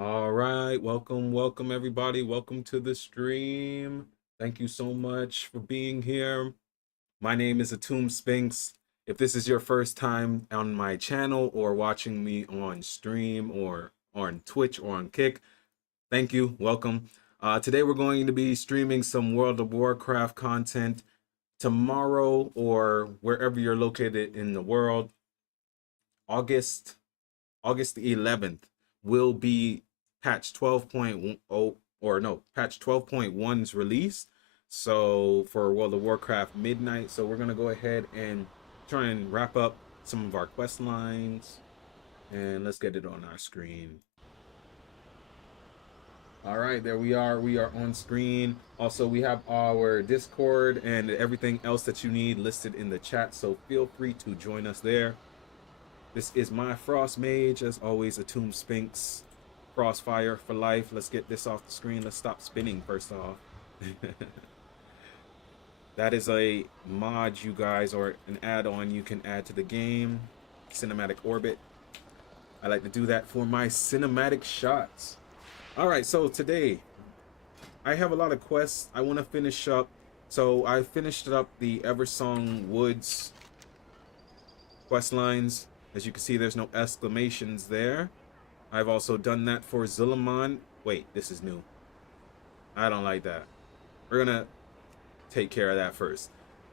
All right, welcome everybody. Welcome to the stream. Thank you so much for being here. My name is Atum Sphinx. If this is your first time on my channel or watching me on stream or on Twitch or on Kick, thank you. Welcome. Today we're going to be streaming some World of Warcraft content. Tomorrow or wherever you're located in the world, August the 11th will be patch 12.0 or no, patch 12.1's release. So for World of Warcraft Midnight, so we're gonna go ahead and try and wrap up some of our quest lines, and let's get it on our screen. All right, there we are. We are on screen. Also, we have our Discord and everything else that you need listed in the chat, so feel free to join us there. This is my Frost Mage, as always, Atum Sphinx. Crossfire for life. Let's get this off the screen. Let's stop spinning first off. That is a mod, you guys, or an add-on you can add to the game. Cinematic Orbit. I like to do that for my cinematic shots. Alright, so today I have a lot of quests I want to finish up. So I finished up the Eversong Woods quest lines. As you can see, there's no exclamations there. I've also done that for Zul'Aman. Wait, this is new. I don't like that. We're gonna take care of that first.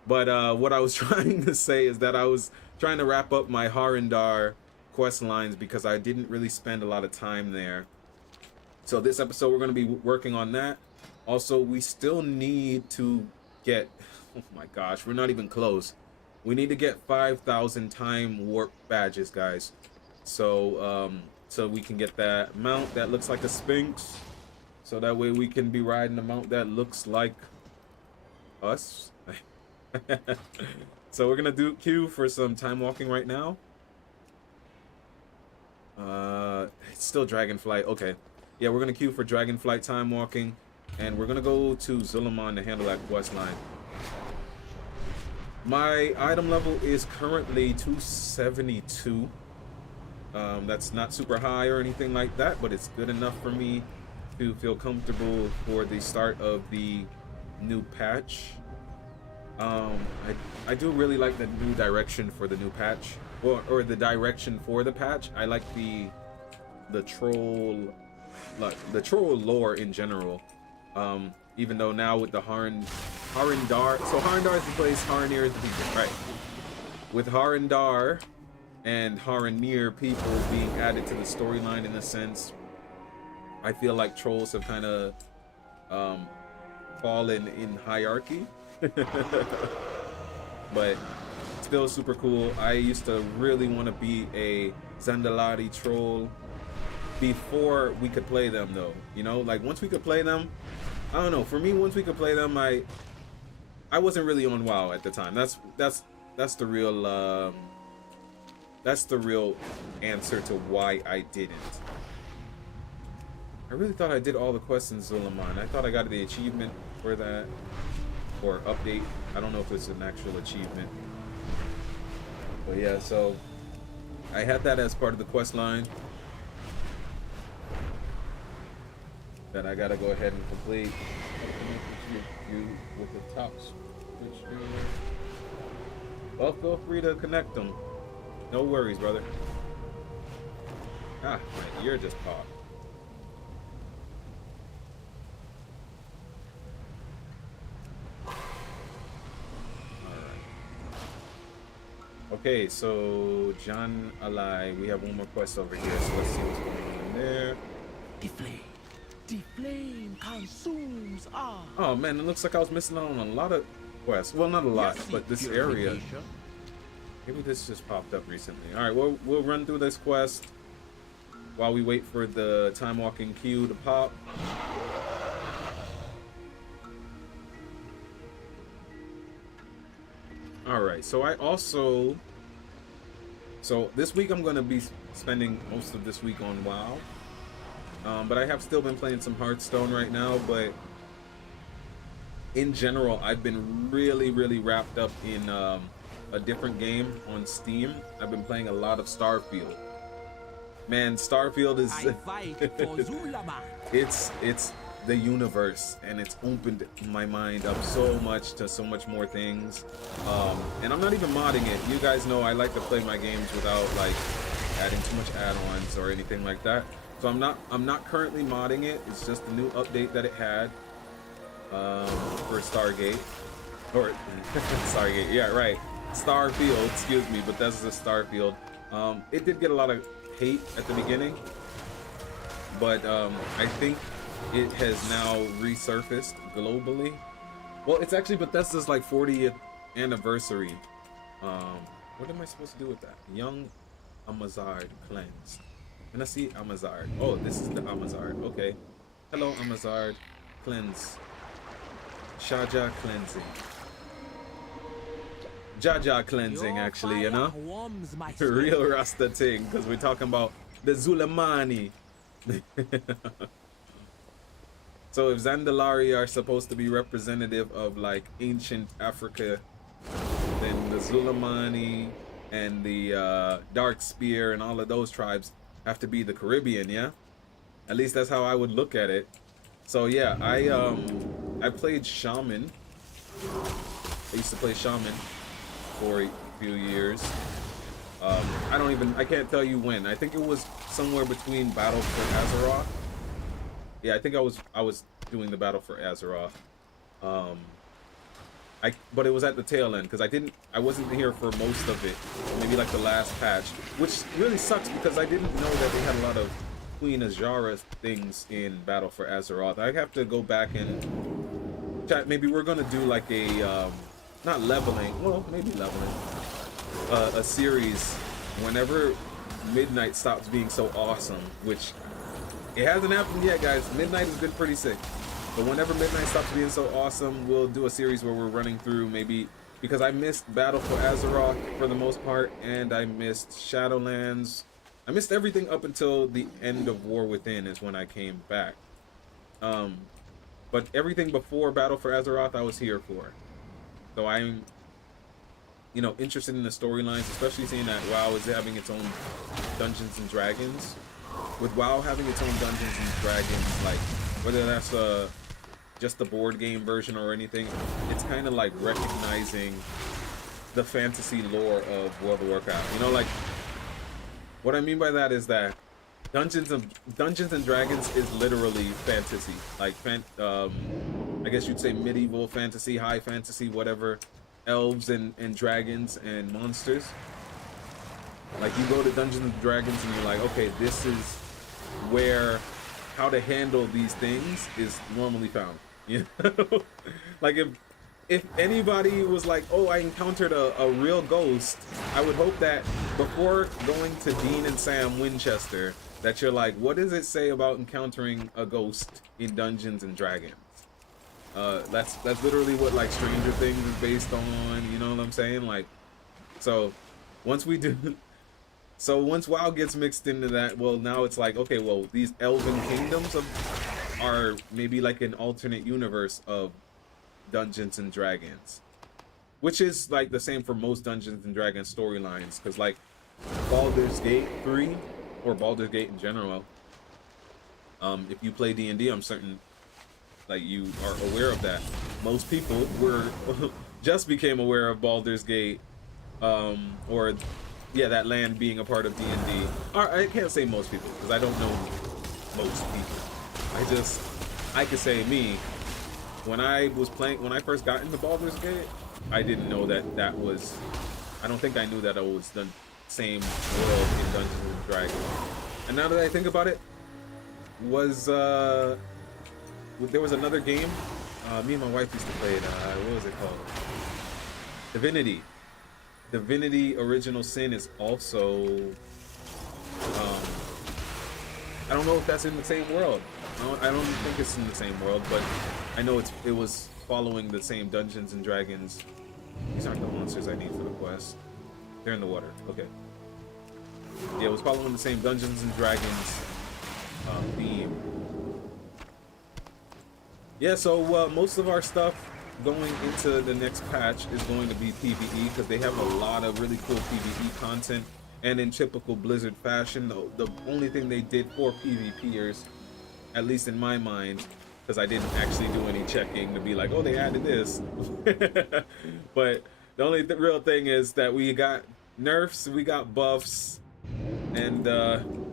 But what I was trying to say is that I was trying to wrap up my Harindar quest lines because I didn't really spend a lot of time there. So this episode we're gonna be working on that. Also, we still need to get, oh my gosh, we're not even close. We need to get 5,000 time warp badges, guys. So so we can get that mount that looks like a Sphinx. So that way we can be riding a mount that looks like us. So we're gonna do queue for some time walking right now. It's still Dragonflight. Okay. Yeah, we're gonna queue for Dragonflight time walking. And we're gonna go to Zul'Aman to handle that quest line. My item level is currently 272. That's not super high or anything like that, but it's good enough for me to feel comfortable for the start of the new patch. I do really like the new direction for the new patch, or the direction for the patch. I like the troll, like the troll lore in general. Even though now with the Harindar, so Harindar is the place, Harinir is the people, right? With Harindar and Harinir people being added to the storyline in a sense, I feel like trolls have kind of fallen in hierarchy. But still super cool. I used to really want to be a Zandalari troll before we could play them, though. You know, like once we could play them, I don't know. For me, once we could play them, I wasn't really on WoW at the time. That's the real answer to why I didn't. I really thought I did all the quests in Zul'Aman. I thought I got the achievement for that, or update. I don't know if it's an actual achievement. But yeah, so I had that as part of the quest line that I gotta go ahead and complete. You with the top switch. Well, feel free to connect them. No worries, brother. Ah, my ear just popped. Okay, so John Alai, we have one more quest over here, so let's see what's going on in there. The flame consumes all. Oh man, it looks like I was missing out on a lot of quests. Well, not a lot, but this area. Maybe this just popped up recently. All right, we'll run through this quest while we wait for the time walking queue to pop. All right, so so this week I'm going to be spending most of this week on WoW. But I have still been playing some Hearthstone right now, but in general, I've been really wrapped up in a different game on Steam. I've been playing a lot of Starfield. Man, Starfield is I fight for Zulama. it's the universe, and it's opened my mind up so much to so much more things. And I'm not even modding it. You guys know I like to play my games without like adding too much add-ons or anything like that. So I'm not currently modding it. It's just the new update that it had for Stargate. Or Stargate, yeah, right. Starfield, excuse me, but that's the Starfield. It did get a lot of hate at the beginning, but I think it has now resurfaced globally. Well, it's actually Bethesda's like 40th anniversary. What am I supposed to do with that? Young Amazard cleanse. And I see Amazard. Oh, this is the Amazard. Okay. Hello, Amazard. Cleanse. Shaja cleansing. Jaja cleansing, actually, you know? Real Rasta thing, because we're talking about the Zulamani. So if Zandalari are supposed to be representative of like ancient Africa, then the Zulamani and the Dark Spear and all of those tribes have to be the Caribbean, yeah? At least that's how I would look at it. So yeah, I played Shaman. I used to play Shaman for a few years. I can't tell you when. I think it was somewhere between Battle for Azeroth. Yeah, I think I was doing the Battle for Azeroth. But it was at the tail end because I wasn't here for most of it. Maybe like the last patch, which really sucks because I didn't know that they had a lot of Queen Azshara things in Battle for Azeroth. I have to go back and chat. Maybe we're gonna do like a not leveling, well, maybe leveling, a series whenever Midnight stops being so awesome, which it hasn't happened yet, guys. Midnight has been pretty sick. But whenever Midnight stops being so awesome, we'll do a series where we're running through maybe, because I missed Battle for Azeroth for the most part, and I missed Shadowlands. I missed everything up until the end of War Within is when I came back. But everything before Battle for Azeroth, I was here for. So I'm, interested in the storylines, especially seeing that WoW is having its own Dungeons and Dragons. With WoW having its own Dungeons and Dragons, like whether that's just the board game version or anything, it's kind of like recognizing the fantasy lore of World of Warcraft. Like what I mean by that is that Dungeons and Dragons is literally fantasy, like I guess you'd say medieval fantasy, high fantasy, whatever, elves and dragons and monsters. Like you go to Dungeons and Dragons and you're like, okay, this is where how to handle these things is normally found. Like if anybody was like, oh, I encountered a real ghost, I would hope that before going to Dean and Sam Winchester, that you're like, what does it say about encountering a ghost in Dungeons and Dragons? That's literally what like Stranger Things is based on, you know what I'm saying? Like, so once WoW gets mixed into that, well, now it's like, okay, well, these elven kingdoms are maybe like an alternate universe of Dungeons and Dragons, which is like the same for most Dungeons and Dragons storylines, because like Baldur's Gate 3 or Baldur's Gate in general, if you play D&D, I'm certain like you are aware of that. Most people just became aware of Baldur's Gate, or yeah, that land being a part of D&D. Or I can't say most people because I don't know most people. I could say me. When I first got into Baldur's Gate, I didn't know that was. I don't think I knew that it was the same world in Dungeons and Dragons. And now that I think about it, there was another game. Me and my wife used to play it. What was it called? Divinity. Divinity Original Sin is also. I don't know if that's in the same world. I don't think it's in the same world, but I know it was following the same Dungeons and Dragons. These aren't the monsters I need for the quest. They're in the water. Okay. Yeah, it was following the same Dungeons and Dragons theme. Yeah, so most of our stuff going into the next patch is going to be PvE because they have a lot of really cool PvE content And in typical Blizzard fashion, the only thing they did for PvPers, at least in my mind, because I didn't actually do any checking to be like, oh, they added this. But the only real thing is that we got nerfs, we got buffs, and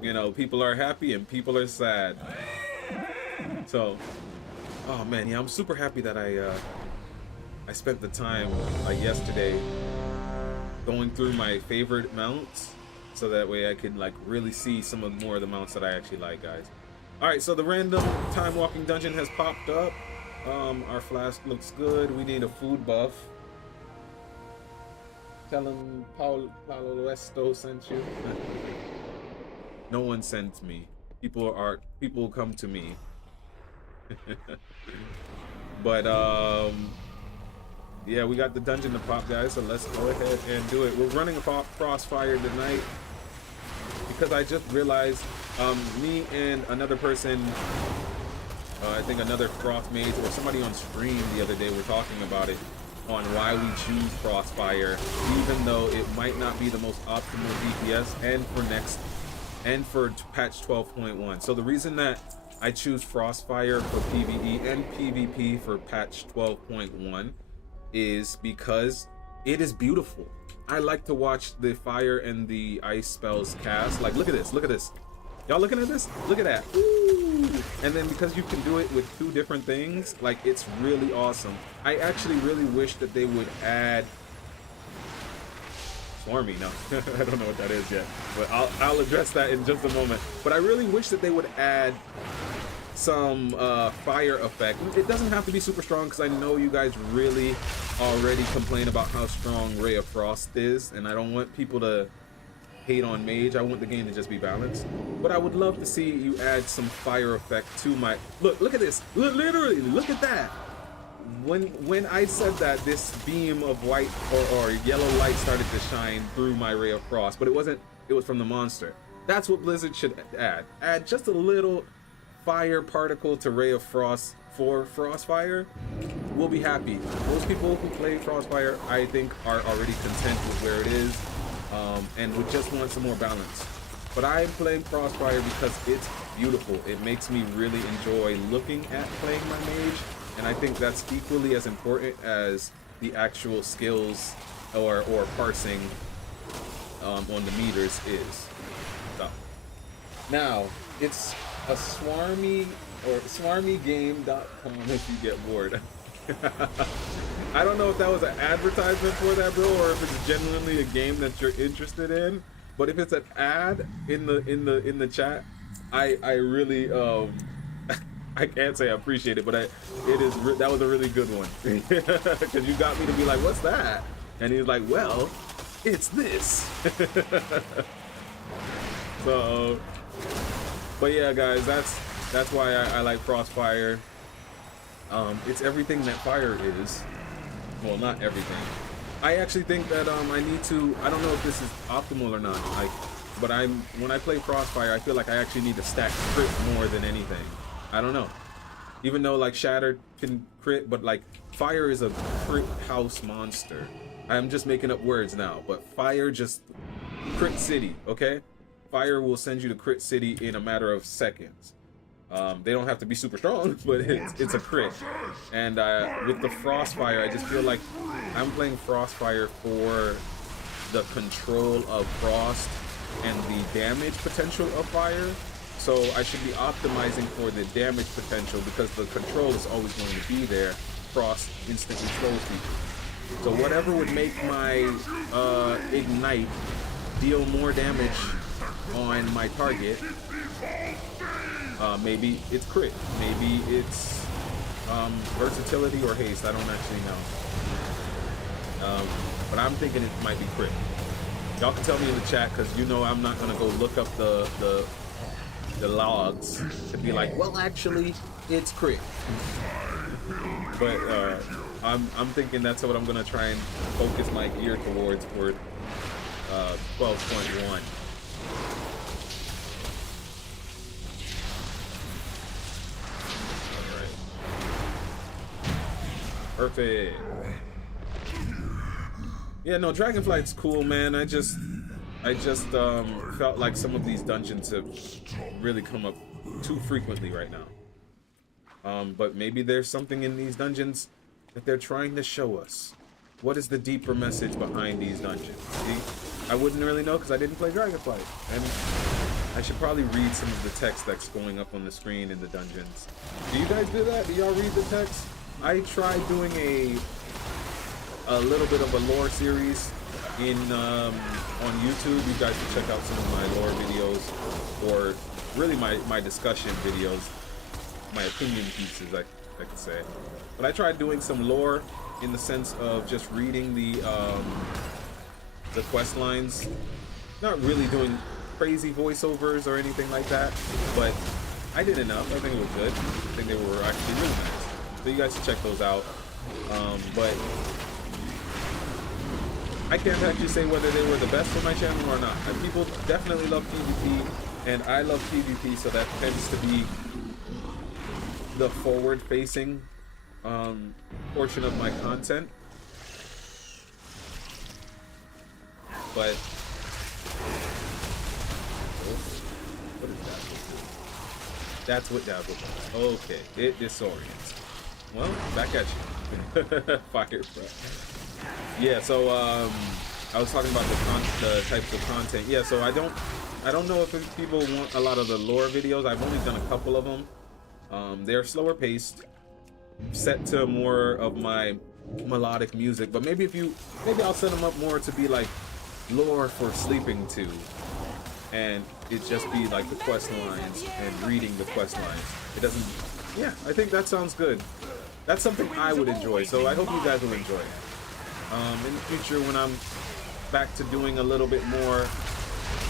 you know, people are happy and people are sad. So, oh man, yeah, I'm super happy that I spent the time like yesterday going through my favorite mounts, so that way I could like really see some of more of the mounts that I actually like, guys. All right, so the random time walking dungeon has popped up. Our flask looks good. We need a food buff. Tell him Paulo Esto sent you. No one sent me. People come to me. But yeah, we got the dungeon to pop, guys, so let's go ahead and do it. We're running a crossfire tonight because I just realized me and another person, I think another Frost Mage or somebody on stream the other day were talking about it, on why we choose Crossfire, even though it might not be the most optimal DPS and for patch 12.1. So the reason that I choose Frostfire for PvE and PvP for patch 12.1 is because it is beautiful. I like to watch the fire and the ice spells cast. Like, look at this, look at this. Y'all looking at this? Look at that. Ooh. And then because you can do it with two different things, like, it's really awesome. I actually really wish that they would add Swarmy. No, I don't know what that is yet, but I'll address that in just a moment. But I really wish that they would add some fire effect. It doesn't have to be super strong, because I know you guys really already complain about how strong Ray of Frost is, and I don't want people to hate on Mage. I want the game to just be balanced. But I would love to see you add some fire effect to my... Look at this. Literally, look at that. When I said that, this beam of white or yellow light started to shine through my Ray of Frost, but it wasn't, it was from the monster. That's what Blizzard should add. Add just a little fire particle to Ray of Frost for Frostfire. We'll be happy. Most people who play Frostfire, I think, are already content with where it is, and would just want some more balance. But I am playing Frostfire because it's beautiful. It makes me really enjoy looking at playing my mage, and I think that's equally as important as the actual skills or parsing on the meters is. So, now, it's a swarmy or swarmygame.com if you get bored. I don't know if that was an advertisement for that, bro, or if it's genuinely a game that you're interested in. But if it's an ad in the chat, I really I can't say I appreciate it, but that was a really good one, because you got me to be like, what's that? And he's like, well, it's this. So, but yeah, guys, that's why I like Crossfire. It's everything that fire is. Well, not everything. I actually think that I need to, I don't know if this is optimal or not, like, but when I play Crossfire, I feel like I actually need to stack crit more than anything. I don't know. Even though like Shattered can crit, but like fire is a crit house monster. I'm just making up words now, but fire just crit city, okay? Fire will send you to crit city in a matter of seconds. They don't have to be super strong, but it's a crit. And with the Frostfire, I just feel like I'm playing Frostfire for the control of Frost and the damage potential of fire. So I should be optimizing for the damage potential, because the control is always going to be there. Frost instantly slows people. So whatever would make my Ignite deal more damage on my target, maybe it's crit, maybe it's versatility or haste, I don't actually know. But I'm thinking it might be crit. Y'all can tell me in the chat, because you know I'm not gonna go look up the logs to be like, well, actually it's crit. But I'm thinking that's what I'm gonna try and focus my gear towards for 12.1. Perfect. Yeah, no, Dragonflight's cool, man. I just felt like some of these dungeons have really come up too frequently right now. But maybe there's something in these dungeons that they're trying to show us. What is the deeper message behind these dungeons? See, I wouldn't really know because I didn't play Dragonflight. And I should probably read some of the text that's going up on the screen in the dungeons. Do you guys do that? Do y'all read the text? I tried doing a little bit of a lore series in on YouTube. You guys can check out some of my lore videos, or really my discussion videos, my opinion pieces, I could say. But I tried doing some lore in the sense of just reading the quest lines, not really doing crazy voiceovers or anything like that, but I did enough. I think it was good. I think they were actually really nice. So you guys should check those out. But I can't actually say whether they were the best for my channel or not. And people definitely love PvP, and I love PvP, so that tends to be the forward-facing portion of my content. But what is that? That's what that was. Okay, it disorients. Well, back at you. Fire, bro. Yeah, so I was talking about the types of content. Yeah, so I don't know if people want a lot of the lore videos. I've only done a couple of them. They're slower paced, set to more of my melodic music. But maybe I'll set them up more to be like lore for sleeping to, and it just be like the quest lines and reading the quest lines. It doesn't. Yeah, I think that sounds good. That's something I would enjoy. So I hope you guys will enjoy it. In the future, when I'm back to doing a little bit more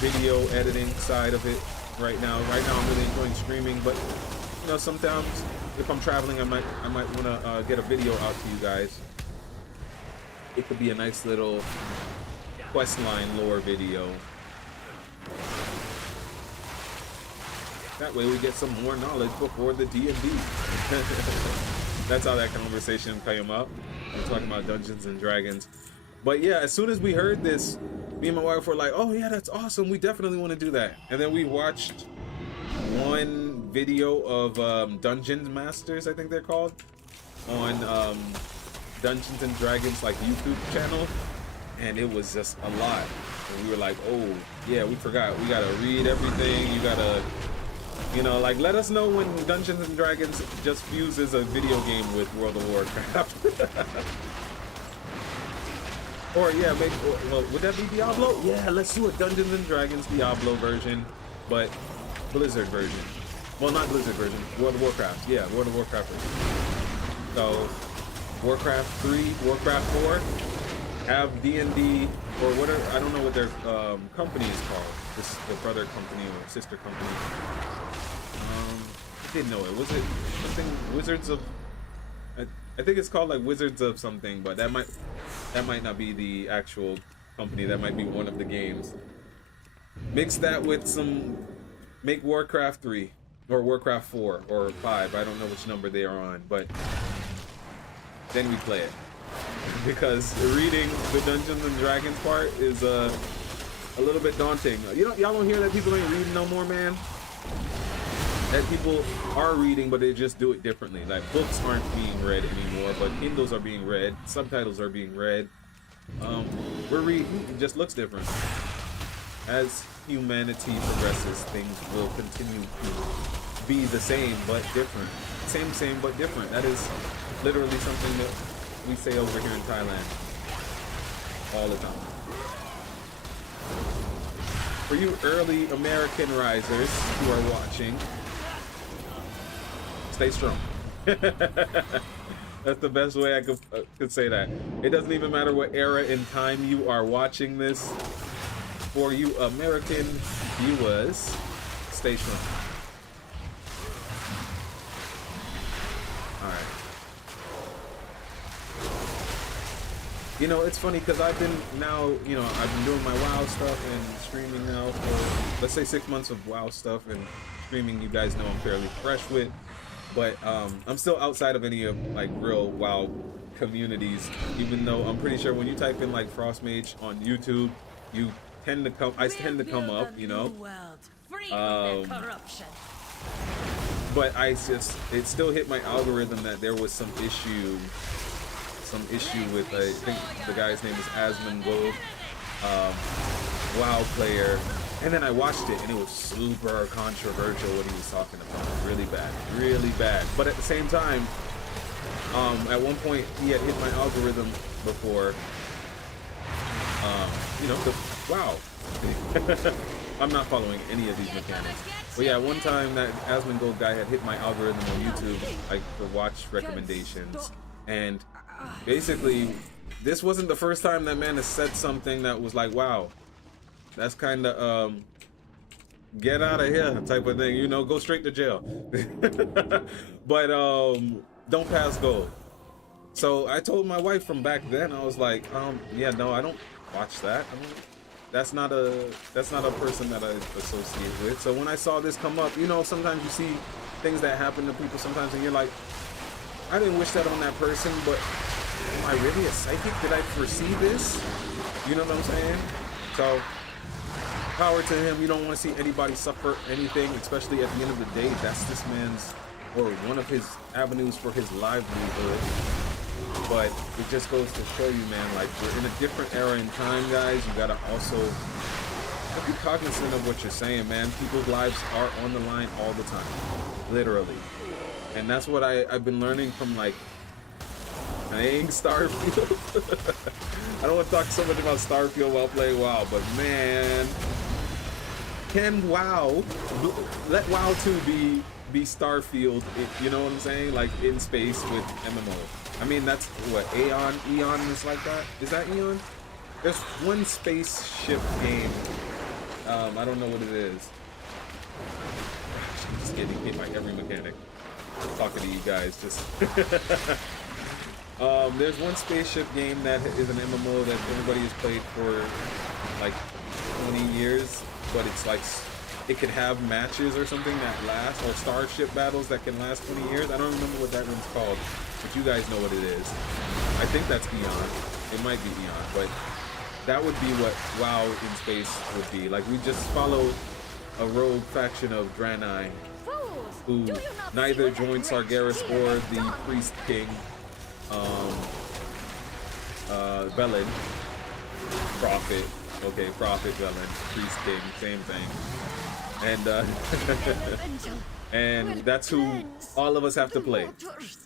video editing side of it, right now I'm really enjoying streaming. But you know, sometimes if I'm traveling, I might want to get a video out to you guys. It could be a nice little questline lore video. That way we get some more knowledge before the D&D. That's how that conversation came up. We're talking about Dungeons and Dragons. But yeah, as soon as we heard this, me and my wife were like, oh yeah, that's awesome. We definitely want to do that. And then we watched one video of Dungeon Masters, I think they're called, on Dungeons and Dragons like YouTube channel. And it was just a lot. And we were like, oh yeah, we forgot. We gotta read everything. You gotta, you know, like, let us know when Dungeons and Dragons just fuses a video game with World of Warcraft. Or yeah, well, would that be Diablo? Yeah, let's do a Dungeons and Dragons Diablo version, but Blizzard version. Well, not Blizzard version, World of Warcraft. Yeah, World of Warcraft version. So, Warcraft 3, Warcraft 4, have D&D, or whatever, I don't know what their company is called. This is the brother company or sister company. I didn't know it. Was it something Wizards of? I think it's called like Wizards of something, but that might not be the actual company. That might be one of the games. Mix that with make Warcraft 3 or Warcraft 4 or 5. I don't know which number they are on, but then we play it, because reading the Dungeons and Dragons part is a little bit daunting. Y'all don't hear that people ain't reading no more, man. That people are reading, but they just do it differently. Like, books aren't being read anymore, but Kindles are being read, subtitles are being read. We're reading, it just looks different. As humanity progresses, things will continue to be the same but different. Same but different. That is literally something that we say over here in Thailand all the time. For you early American risers who are watching, stay strong. That's the best way I could say that. It doesn't even matter what era in time you are watching this. For you American viewers, stay strong. All right. You know, it's funny because I've been doing my WoW stuff and streaming now for, let's say, 6 months of WoW stuff and streaming. You guys know I'm fairly fresh with, but I'm still outside of any of like real WoW communities. Even though I'm pretty sure when you type in like Frost Mage on YouTube, you tend to come up, you know. But it still hit my algorithm that there was some issue with, I think the guy's name is Asmongold, WoW player, and then I watched it and it was super controversial what he was talking about, really bad. But at the same time, at one point he had hit my algorithm before, you know, wow. I'm not following any of these mechanics. But yeah, one time that Asmongold guy had hit my algorithm on YouTube, like for watch recommendations, and basically, this wasn't the first time that man has said something that was like, wow, that's kind of get out of here type of thing, you know, go straight to jail. But don't pass go. So I told my wife from back then, I was like, yeah, no, I don't watch that. I mean, that's not a person that I associate with. So when I saw this come up, you know, sometimes you see things that happen to people sometimes and you're like, I didn't wish that on that person, but am I really a psychic? Did I foresee this? You know what I'm saying? So power to him. You don't want to see anybody suffer anything, especially at the end of the day. That's this man's, or one of his avenues for his livelihood. But it just goes to show you, man, like, we're in a different era in time, guys. You gotta also be cognizant of what you're saying, man. People's lives are on the line all the time, literally. And that's what I've been learning from, like, playing Starfield. I don't want to talk so much about Starfield while playing WoW, but man, can WoW, let WoW 2 be Starfield, you know what I'm saying? Like, in space with MMO. I mean, that's what, Eon is like that? Is that Eon? There's one spaceship game. I don't know what it is. I'm just getting hit by every mechanic. I'm talking to you guys, just. There's one spaceship game that is an MMO that everybody has played for like 20 years, but it's like, it could have matches or something that last, or starship battles that can last 20 years. I don't remember what that one's called, but you guys know what it is. I think that's Eon. It might be Eon, but that would be what WoW in space would be. Like, we just follow a rogue faction of Draenei who neither joined Sargeras or the Priest King, Velen, Prophet, okay, Prophet, Velen, Priest King, same thing. And and that's who all of us have to play.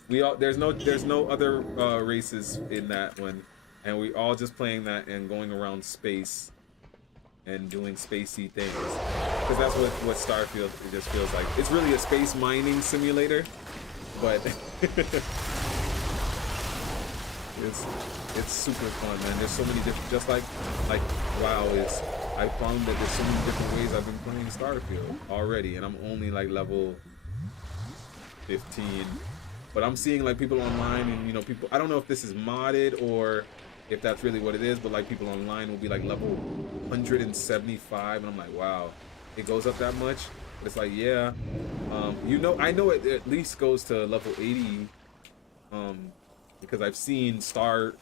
There's no other races in that one, and we all just playing that and going around space and doing spacey things, because that's what Starfield, it just feels like. It's really a space mining simulator, but it's super fun, man. There's so many different, just like WoW is. I found that there's so many different ways I've been playing Starfield already, and I'm only like level 15. But I'm seeing like people online, and you know, people, I don't know if this is modded or if that's really what it is, but like people online will be like level 175, and I'm like, wow, it goes up that much? But it's like, yeah, you know, I know it at least goes to level 80, because I've seen star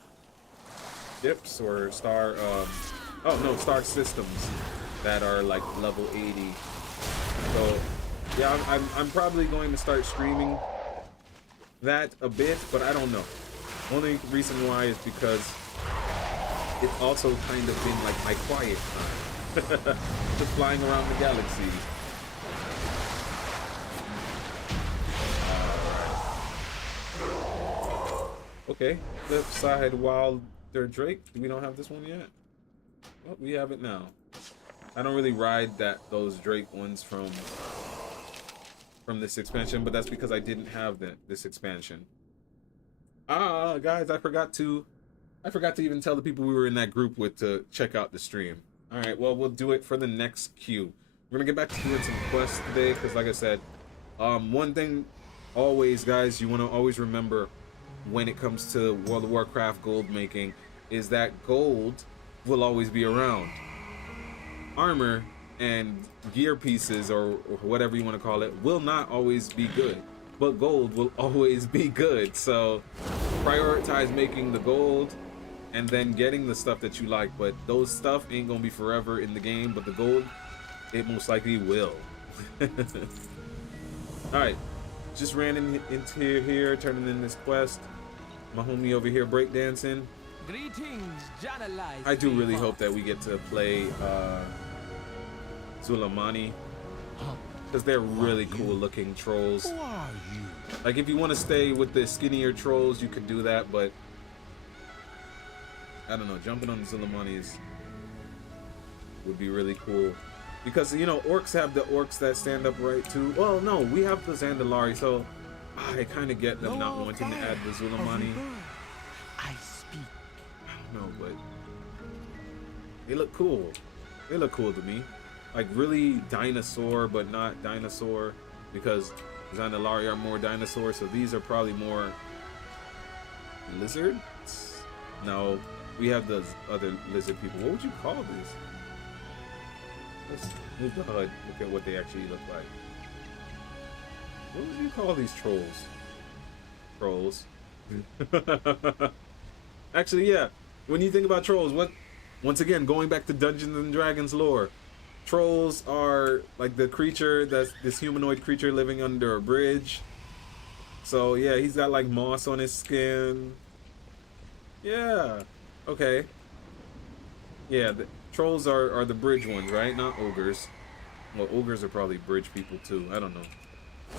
dips or star star systems that are like level 80. So yeah, I'm probably going to start streaming that a bit, but I don't know. Only reason why is because it's also kind of been like my quiet time. Just flying around the galaxy. Okay, flip side Wilder Drake. We don't have this one yet. Well, we have it now. I don't really ride those Drake ones from this expansion, but that's because I didn't have this expansion. Guys, I forgot to even tell the people we were in that group with to check out the stream. All right, well, we'll do it for the next queue. We're gonna get back to doing some quests today, because like I said, one thing always, guys, you want to always remember when it comes to World of Warcraft gold making is that gold will always be around. Armor and gear pieces, or whatever you want to call it, will not always be good, but gold will always be good. So prioritize making the gold and then getting the stuff that you like. But those stuff ain't gonna be forever in the game, but the gold, it most likely will. All right, just ran into here, turning in this quest. My homie over here breakdancing. Greetings, journalists. I do really hope that we get to play Zulamani, because they're really cool looking trolls. Who are you? Like, if you want to stay with the skinnier trolls, you could do that, but I don't know, jumping on the Zulamanis would be really cool. Because, you know, orcs have the orcs that stand upright too. Well, no, we have the Zandalari, so I kind of get them not wanting to add the Zulamani. I speak. I don't know, but they look cool. They look cool to me. Like, really dinosaur, but not dinosaur, because Zandalari are more dinosaur, so these are probably more lizards? No, we have the other lizard people. What would you call these? Let's move the HUD, look at what they actually look like. What would you call these trolls? Trolls. Actually, yeah, when you think about trolls, once again, going back to Dungeons and Dragons lore, trolls are like the creature that's this humanoid creature living under a bridge. So yeah, he's got like moss on his skin. Yeah. Okay. Yeah, the trolls are the bridge ones, right? Not ogres. Well, ogres are probably bridge people too. I don't know.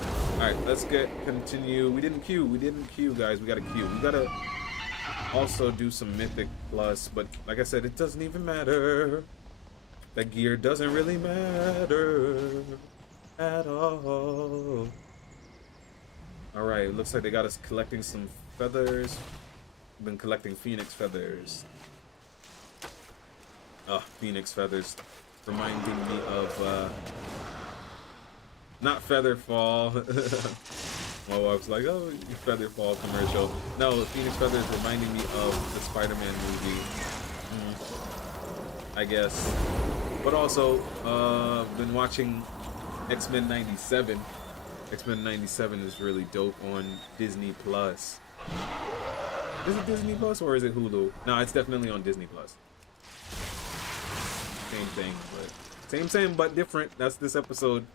All right, let's continue. We didn't queue, guys. We got to queue. We got to also do some mythic plus, but like I said, it doesn't even matter. That gear doesn't really matter at all. All right, looks like they got us collecting some feathers. We've been collecting phoenix feathers. Oh, phoenix feathers, reminding me of not Featherfall. My wife's like, oh, Featherfall commercial. No, phoenix feathers reminding me of the Spider-Man movie. I guess. But also, been watching X-Men 97. X-Men 97 is really dope on Disney Plus. Is it Disney Plus or is it Hulu? No, it's definitely on Disney Plus. Same thing, but same but different. That's this episode.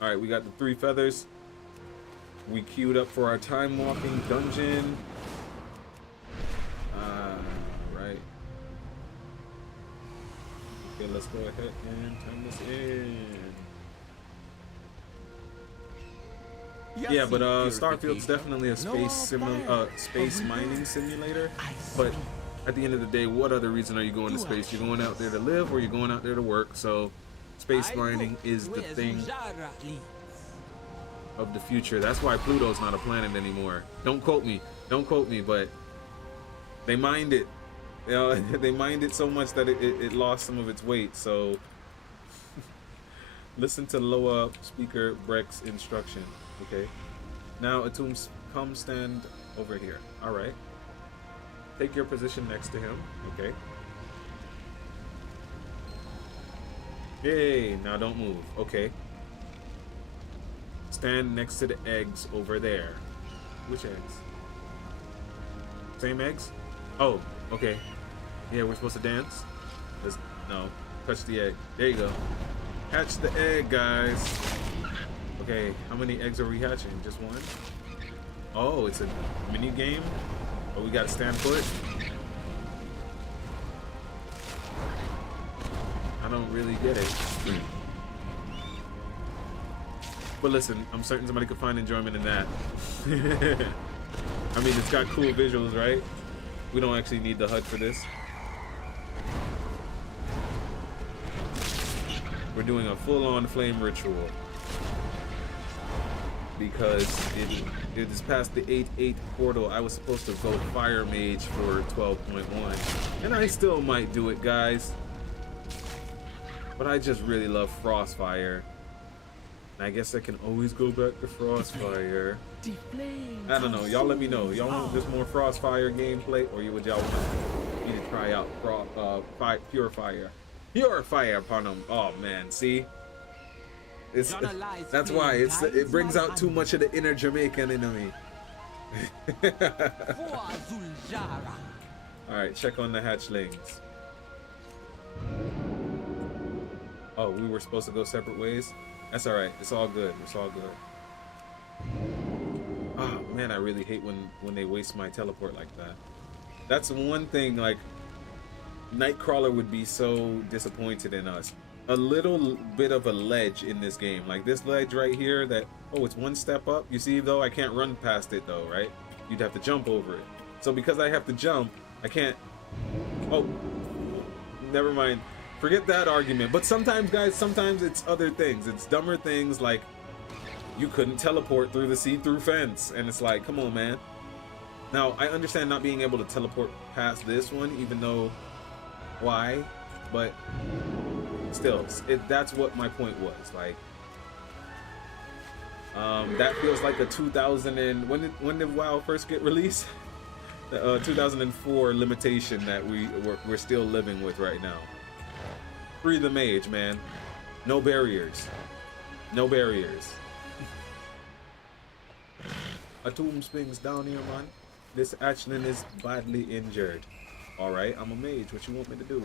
All right, we got the 3 feathers. We queued up for our time walking dungeon. Right. Okay, let's go ahead and turn this in. Yeah, but Starfield's definitely a space mining simulator. But at the end of the day, what other reason are you going to space? You're going out there to live, or you're going out there to work. So space mining is the thing of the future. That's why Pluto's not a planet anymore. Don't quote me, but they mined it. You know, they mined it so much that it lost some of its weight. So listen to Loa speaker Breck's instruction. Okay. Now Atum, come stand over here. All right. Take your position next to him. Okay. Yay. Now don't move. Okay. Stand next to the eggs over there. Which eggs? Same eggs? Oh, okay. Yeah, we're supposed to dance? No. Touch the egg. There you go. Hatch the egg, guys. Okay, how many eggs are we hatching? Just one? Oh, it's a mini game? Oh, we gotta stand put? I don't really get it. But listen, I'm certain somebody could find enjoyment in that. I mean, it's got cool visuals, right? We don't actually need the HUD for this. We're doing a full-on flame ritual. Because it is past the 8-8 portal. I was supposed to go Fire Mage for 12.1. And I still might do it, guys. But I just really love Frostfire. And I guess I can always go back to Frostfire. I don't know. Y'all let me know. Y'all want just more Frostfire gameplay? Or would y'all want me to try out Purifier? Purifier upon them. Oh, man. See? That's why it brings out too much of the inner Jamaican in me. Alright, check on the hatchlings. Oh, we were supposed to go separate ways? That's alright. It's all good. It's all good. Oh, man, I really hate when they waste my teleport like that. That's one thing, like, Nightcrawler would be so disappointed in us. A little bit of a ledge in this game. Like this ledge right here that, oh, it's one step up. You see, though, I can't run past it, though, right? You'd have to jump over it. So because I have to jump, I can't... Oh, never mind. Forget that argument. But sometimes, guys, sometimes it's other things. It's dumber things like you couldn't teleport through the see-through fence. And it's like, come on, man. Now, I understand not being able to teleport past this one, even though... Why? But still, that's what my point was. Like, that feels like a 2000 and... When did WoW first get released? 2004 limitation that we're still living with right now. Free the mage, man. No barriers. No barriers. Atum Sphinx down here, man. This Achlin is badly injured. Alright, I'm a mage. What you want me to do?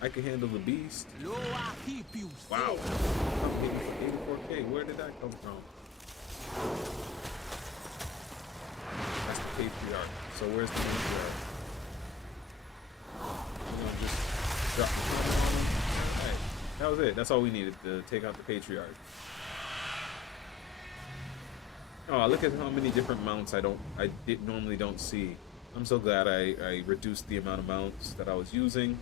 I can handle the beast. Wow. I'm getting 84k. Where did that come from? That's the patriarch. So where's the patriarch? I'm gonna just drop the hammer on him. Alright, that was it. That's all we needed to take out the patriarch. Oh, look at how many different mounts I normally don't see. I'm so glad I reduced the amount of mounts that I was using.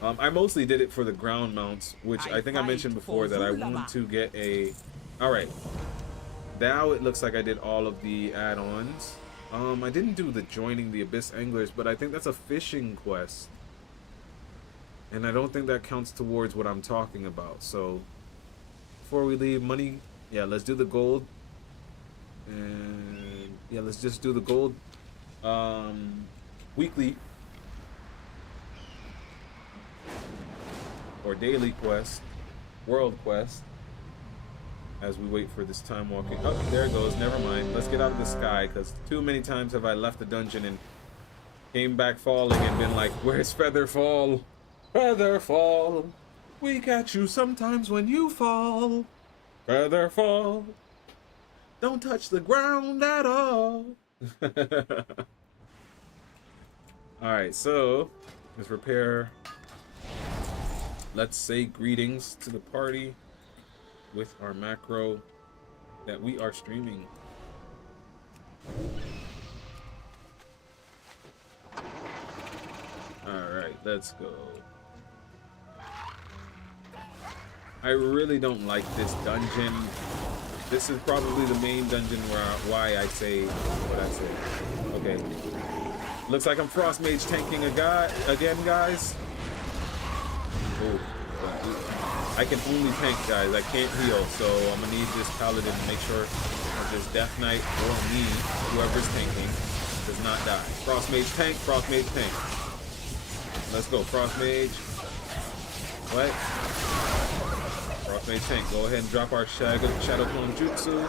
I mostly did it for the ground mounts, which I think I mentioned before that I want to get a... Alright. Now it looks like I did all of the add-ons. I didn't do the joining the Abyss Anglers, but I think that's a fishing quest. And I don't think that counts towards what I'm talking about. So, before we leave, money... Yeah, let's do the gold. And... Yeah, let's just do the gold. Weekly or daily quest, world quest, as we wait for this time walking. Oh, there it goes. Never mind. Let's get out of the sky, because too many times have I left the dungeon and came back falling and been like, where's Featherfall? Featherfall, we catch you sometimes when you fall. Featherfall, don't touch the ground at all. Alright, so let's repair. Let's say greetings to the party with our macro that we are streaming. Alright, let's go. I really don't like this dungeon. This is probably the main dungeon why I say what I say. Okay. Looks like I'm Frost Mage tanking again, guys. Oh, I can only tank, guys. I can't heal, so I'm gonna need this paladin to make sure that this Death Knight or me, whoever's tanking, does not die. Frost Mage tank, Frost Mage tank. Let's go, Frost Mage. What? Frost Mage tank. Go ahead and drop our Shadow Clone Jutsu.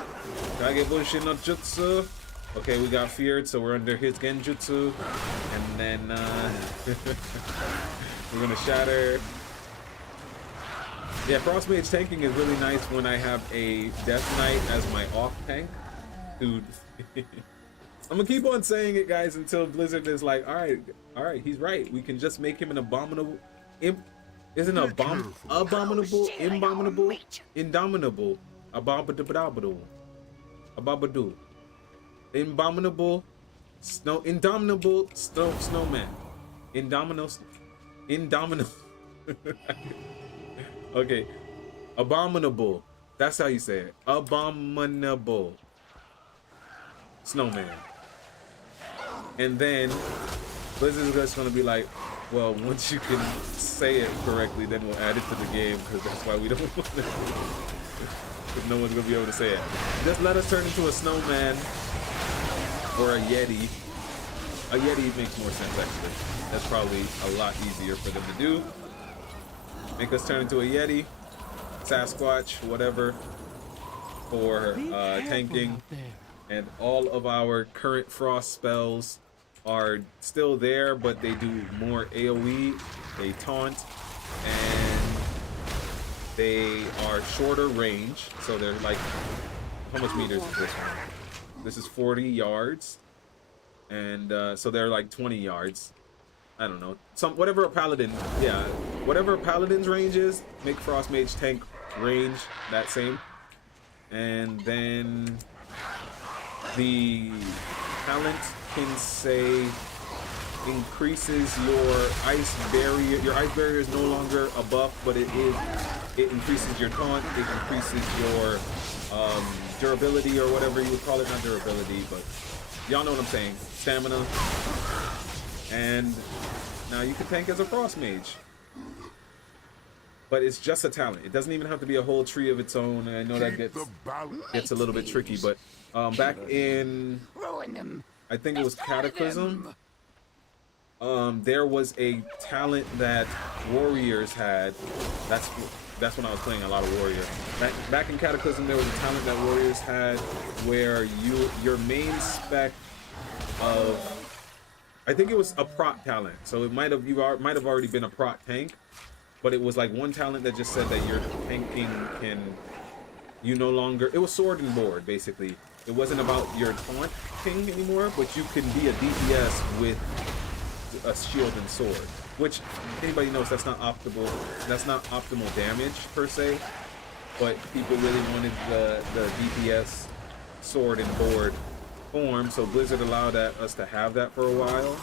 Kage Bunshin no Jutsu. Okay, we got feared, so we're under his Genjutsu. And then we're gonna shatter. Yeah, Frost Mage tanking is really nice when I have a Death Knight as my off tank. Dude. I'm gonna keep on saying it, guys, until Blizzard is like, alright, he's right. We can just make him an abominable abominable, indomitable, ababadu. Indomitable snowman. Indomitable. Okay. Abominable. That's how you say it. Abominable snowman. And then Blizzard is just gonna be like, well, once you can say it correctly, then we'll add it to the game, because that's why we don't want to. Because no one's gonna be able to say it. Just let us turn into a snowman. Or a Yeti. A Yeti makes more sense, actually. That's probably a lot easier for them to do. Make us turn into a Yeti, Sasquatch, whatever, for tanking. And all of our current Frost spells are still there, but they do more AoE, they taunt, and they are shorter range. So they're like, how much meters is this one? This is 40 yards. And so they're like 20 yards. I don't know. Whatever a paladin, yeah, whatever a paladin's range is, make Frost Mage tank range that same. And then the talent can say increases your ice barrier. Your ice barrier is no longer a buff, but it increases your taunt, it increases your durability, or whatever you would call it. Not durability, but y'all know what I'm saying. Stamina. And now you can tank as a Frost Mage. But it's just a talent. It doesn't even have to be a whole tree of its own. And I know that gets a little bit tricky, but back in, I think it was Cataclysm, there was a talent that warriors had. That's when I was playing a lot of warrior. Back in Cataclysm, there was a talent that warriors had where your main spec of, I think it was a prot talent. So it might have already been a prot tank. But it was like one talent that just said that your tanking no longer, it was sword and board, basically. It wasn't about your taunting anymore, but you can be a DPS with a shield and sword. Which, anybody knows, that's not optimal damage, per se. But people really wanted the DPS sword and board form, so Blizzard allowed us to have that for a while.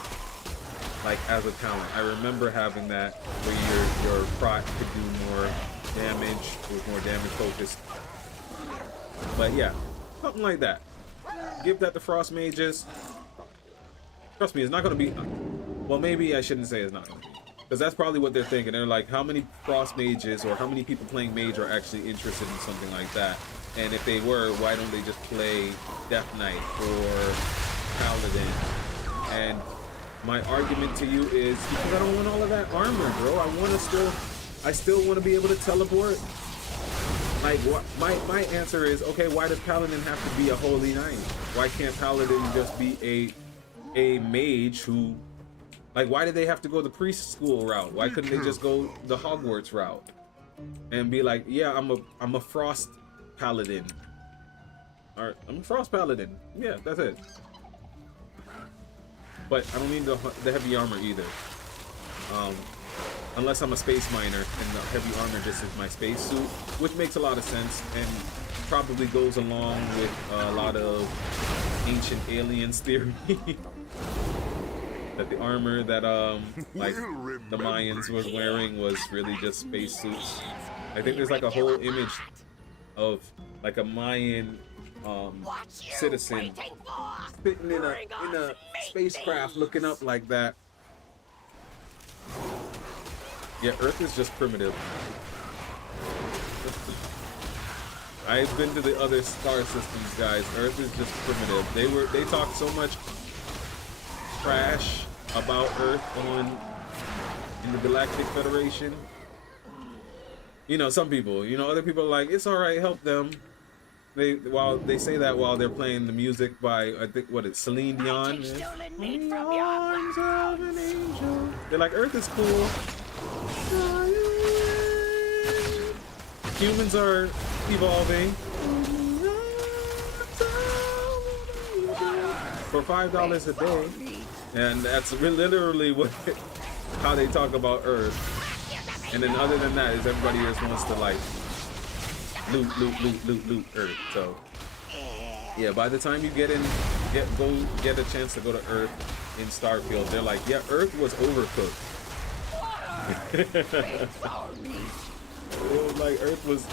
Like as a talent, I remember having that where your prot could do more damage, it was more damage focused. But yeah, something like that. Give that to Frost Mages. Trust me, it's not gonna be. Well, maybe I shouldn't say it's not gonna be, because that's probably what they're thinking. They're like, how many Frost Mages or how many people playing Mage are actually interested in something like that? And if they were, why don't they just play Death Knight or Paladin? And my argument to you is because I don't want all of that armor, bro. I still want to be able to teleport. Like, my answer is, okay, why does Paladin have to be a holy knight? Why can't Paladin just be a mage who, like, why did they have to go the priest school route? Why couldn't they just go the Hogwarts route and be like, yeah, I'm a Frost Paladin. All right, I'm a Frost Paladin. Yeah, that's it. But I don't need the heavy armor either. Unless I'm a space miner and the heavy armor just is my space suit, which makes a lot of sense and probably goes along with a lot of ancient aliens theory. That the armor that like the Mayans was wearing was really just space suits. I think there's like a whole image of like a Mayan citizen sitting in a spacecraft looking up like that. Yeah, Earth is just primitive. I've been to the other star systems, guys. Earth is just primitive. They talk so much trash about Earth in the Galactic Federation. You know, some people. You know, other people are like, it's all right, help them. They say that while they're playing the music by, I think, Celine Dion. In the arms of an angel. They're like, Earth is cool. Humans are evolving. For $5 a day. And that's literally how they talk about Earth. And then other than that is everybody just wants to like loot Earth. So yeah, by the time you get a chance to go to Earth in Starfield, they're like, yeah, Earth was overcooked. Like Earth was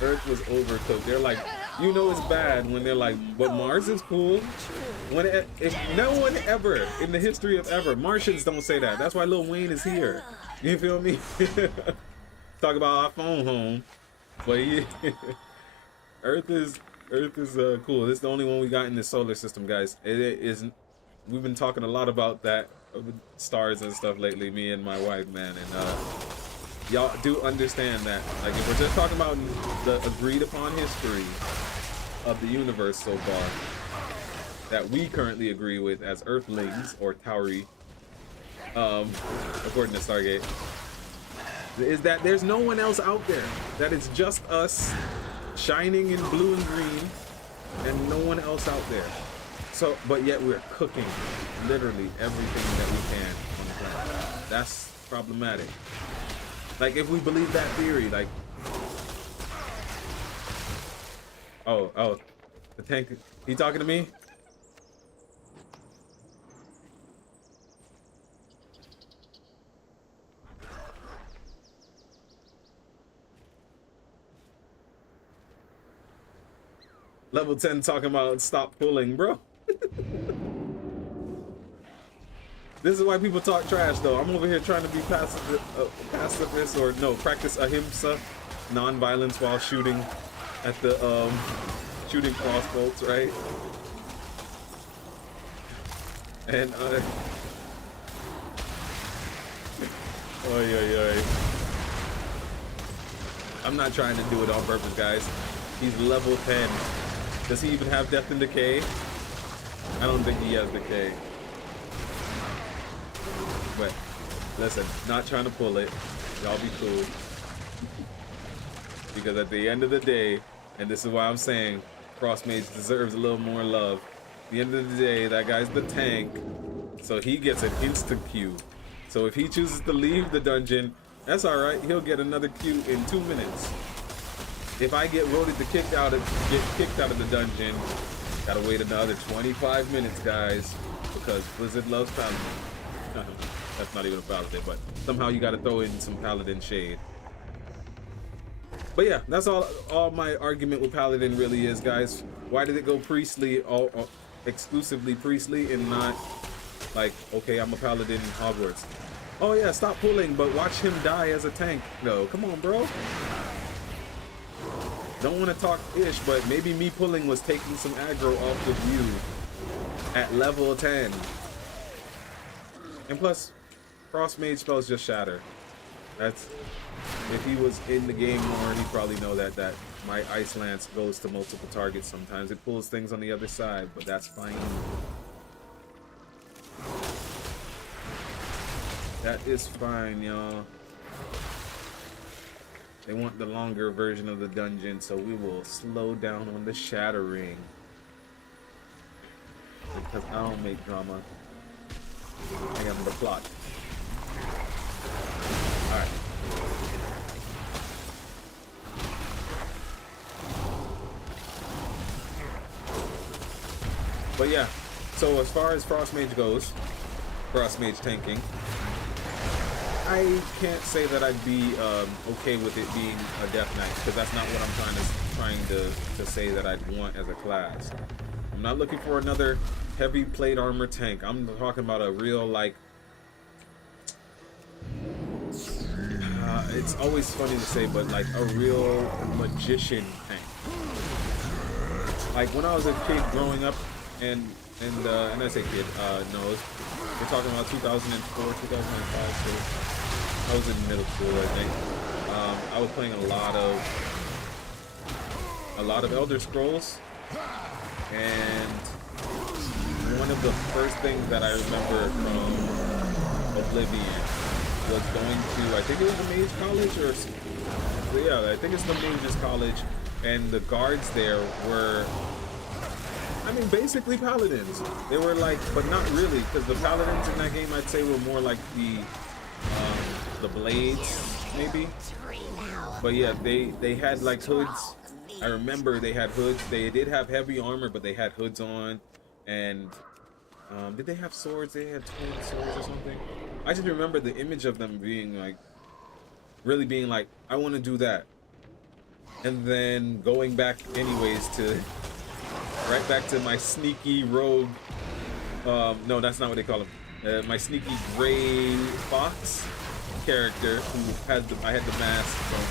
overcooked. They're like, you know it's bad when they're like, but Mars is cool. If no one ever in the history of ever, Martians don't say that. That's why Lil Wayne is here. You feel me? Talk about our phone home. But yeah, Earth is cool. This is the only one we got in the solar system, guys. It is. We've been talking a lot about that, stars and stuff lately, me and my wife, man, and y'all do understand that. Like, if we're just talking about the agreed upon history of the universe so far, that we currently agree with as Earthlings or Tauri, according to Stargate, is that there's no one else out there. That it's just us shining in blue and green and no one else out there. So, but yet we're cooking literally everything that we can on the planet. That's problematic. Like, if we believe that theory, like, oh, the tank, he talking to me? Level 10 talking about stop pulling, bro. This is why people talk trash, though. I'm over here trying to be pacifist, or no, practice ahimsa, non-violence while shooting at the shooting crossbows, right? And I'm not trying to do it on purpose, guys. He's level 10. Does he even have Death and Decay? I don't think he has Decay. But listen, not trying to pull it. Y'all be cool. Because at the end of the day, and this is why I'm saying Frost Mage deserves a little more love. At the end of the day, that guy's the tank, so he gets an instant queue. So if he chooses to leave the dungeon, that's all right. He'll get another queue in 2 minutes. If I get voted to get kicked out of the dungeon, gotta wait another 25 minutes, guys, because Blizzard loves Paladin. That's not even a Paladin, but somehow you gotta throw in some Paladin shade. But yeah, that's all my argument with Paladin really is, guys. Why did it go priestly, all exclusively priestly, and not like, okay, I'm a Paladin in Hogwarts? Oh yeah, stop pulling, but watch him die as a tank. No, come on, bro. Don't want to talk ish, but maybe me pulling was taking some aggro off of you at level 10. And plus, Frost Mage spells just shatter. That's, if he was in the game more, he'd probably know that my Ice Lance goes to multiple targets sometimes. It pulls things on the other side, but that's fine. That is fine, y'all. They want the longer version of the dungeon, so we will slow down on the shattering. Because I don't make drama. I am the plot. Alright. But yeah, so as far as Frost Mage goes, Frost Mage tanking, I can't say that I'd be okay with it being a Death Knight, because that's not what I'm trying to say that I'd want as a class. I'm not looking for another heavy plate armor tank. I'm talking about a real, like, it's always funny to say, but like a real magician tank. Like when I was a kid growing up, and I say kid, no, we're talking about 2004, 2005, so I was in middle school, I think. I was playing a lot of Elder Scrolls, and one of the first things that I remember from Oblivion was going to, I think it was the Mage College, or yeah, I think it's the Mage's College, and the guards there were, I mean, basically paladins. They were like, but not really, because the paladins in that game, I'd say, were more like the blades, maybe. But yeah, they had like hoods. I remember they had hoods. They did have heavy armor, but they had hoods on. And did they have swords? They had twin swords or something. I just remember the image of them being like, really being like, I want to do that. And then going back anyways to, right back to my sneaky rogue, no, that's not what they call him. My sneaky gray fox character who had I had the mask from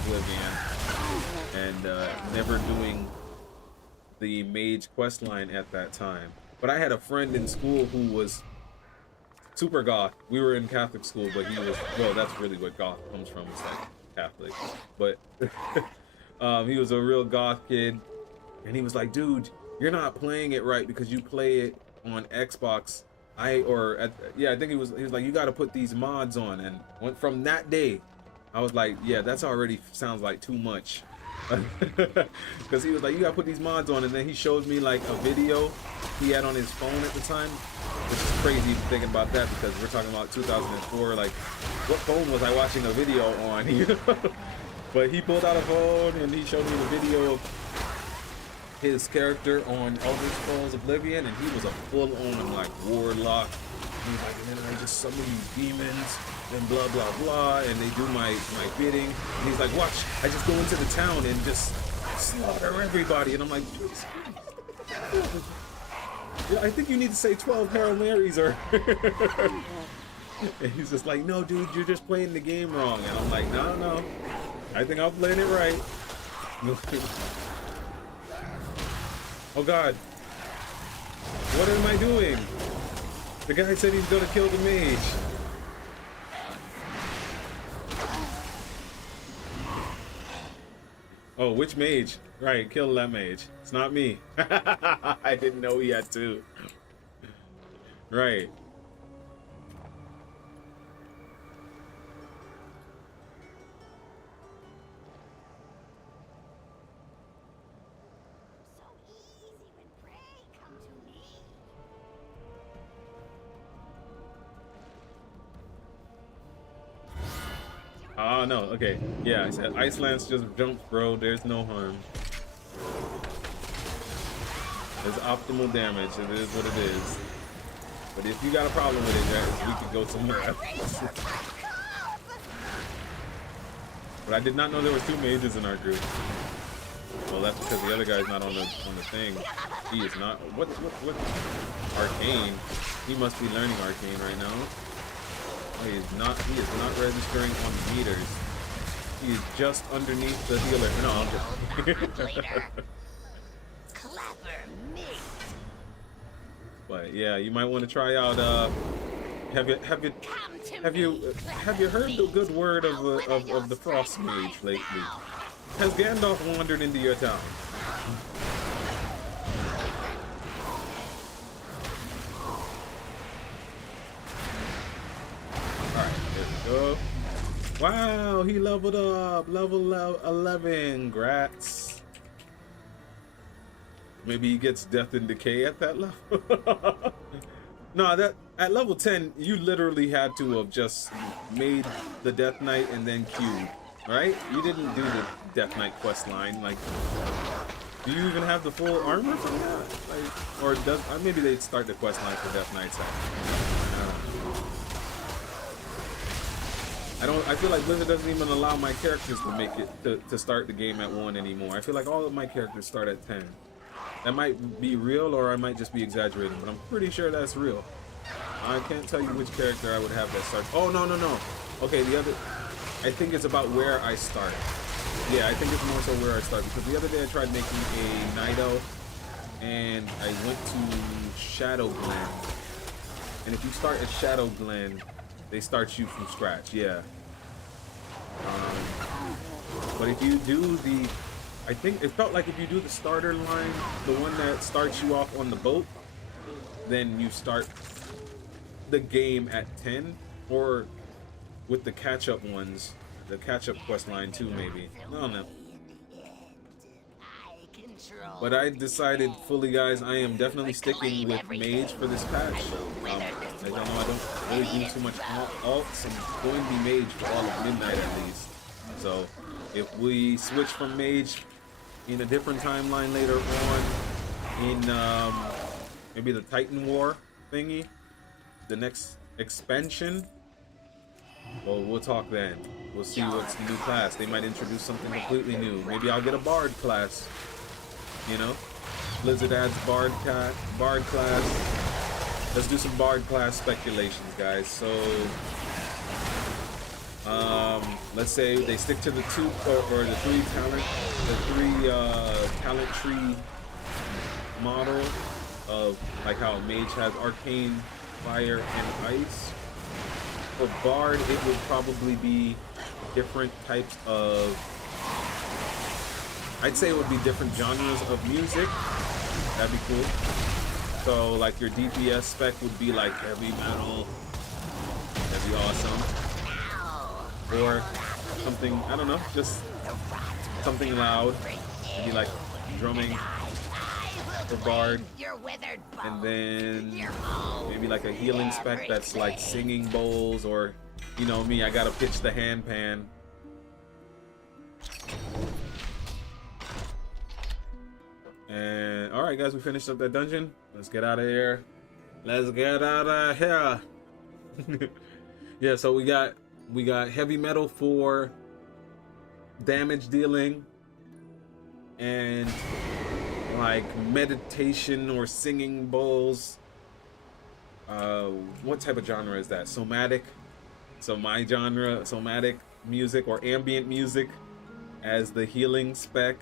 Oblivion, and never doing the mage questline at that time. But I had a friend in school who was super goth. We were in Catholic school, but he was, well, that's really what goth comes from, it's like Catholic. But he was a real goth kid, and he was like, dude, you're not playing it right because you play it on Xbox. I think he was like, you got to put these mods on. And from that day, I was like, yeah, that's already sounds like too much. Because he was like, you got to put these mods on. And then he showed me like a video he had on his phone at the time, which is crazy thinking about that because we're talking about 2004. Like, what phone was I watching a video on? But he pulled out a phone and he showed me the video of his character on Elder Scrolls Oblivion, and he was a full-on like warlock. He was like, and then I just summon these demons and blah blah blah, and they do my bidding. And he's like, watch, I just go into the town and just slaughter everybody. And I'm like, yeah, I think you need to say 12 Hail Marys or. And he's just like, no, dude, you're just playing the game wrong. And I'm like, no, I think I'm playing it right. Oh God, what am I doing? The guy said he's gonna kill the mage. Oh, which mage? Right, kill that mage. It's not me. I didn't know he had two. Right. Oh no, okay. Yeah, I said Iceland's just jumps, bro. There's no harm. It's optimal damage. It is what it is. But if you got a problem with it, guys, we could go somewhere else. But I did not know there was two mages in our group. Well, that's because the other guy's not on the thing. He is not. What? Arcane. He must be learning Arcane right now. He is not registering on the meters. He is just underneath the healer. No, I'm just Clever me. But yeah, you might want to try out have you heard the good word of the Frost Mage lately? Has Gandalf wandered into your town? Oh, wow, he leveled up, level 11, grats. Maybe he gets Death and Decay at that level. No, that at level 10, you literally had to have just made the Death Knight and then queued, right? You didn't do the Death Knight quest line. Like, do you even have the full armor from that? Like, or does maybe they'd start the quest line for Death Knights. I feel like Blizzard doesn't even allow my characters to make it to start the game at 1 anymore. I feel like all of my characters start at 10. That might be real, or I might just be exaggerating, but I'm pretty sure that's real. I can't tell you which character I would have that start. Oh, no. Okay, I think it's about where I start. Yeah, I think it's more so where I start, because the other day I tried making a Nido, and I went to Shadow Glen. And if you start at Shadow Glen, they start you from scratch, yeah. But if you do I think it felt like if you do the starter line, the one that starts you off on the boat, then you start the game at 10, or with the catch-up ones, the catch-up quest line too, maybe. I don't know. But I decided fully, guys, I am definitely sticking with Mage for this patch. As y'all know, I don't really do too much alts. I'm going to be Mage for all of Midnight at least. So if we switch from Mage in a different timeline later on, in maybe the Titan War thingy, the next expansion, well, we'll talk then. We'll see what's the new class. They might introduce something completely new. Maybe I'll get a Bard class. You know, Blizzard adds Bard class. Let's do some Bard class speculations, guys. So, let's say they stick to the three talent tree model of like how a mage has arcane, fire, and ice. For Bard, it would probably be different types of. I'd say it would be different genres of music, That'd be cool. So like your DPS spec would be like heavy metal. That'd be awesome. Or something, I don't know, just something loud. Maybe like drumming for Bard. And then maybe like a healing spec that's like singing bowls, or you know me, I gotta pitch the hand pan. And all right, guys, we finished up that dungeon. Let's get out of here. Let's get out of here. Yeah, so we got heavy metal for damage dealing, and like meditation or singing bowls. What type of genre is that? Somatic. So my genre, somatic music or ambient music as the healing spec,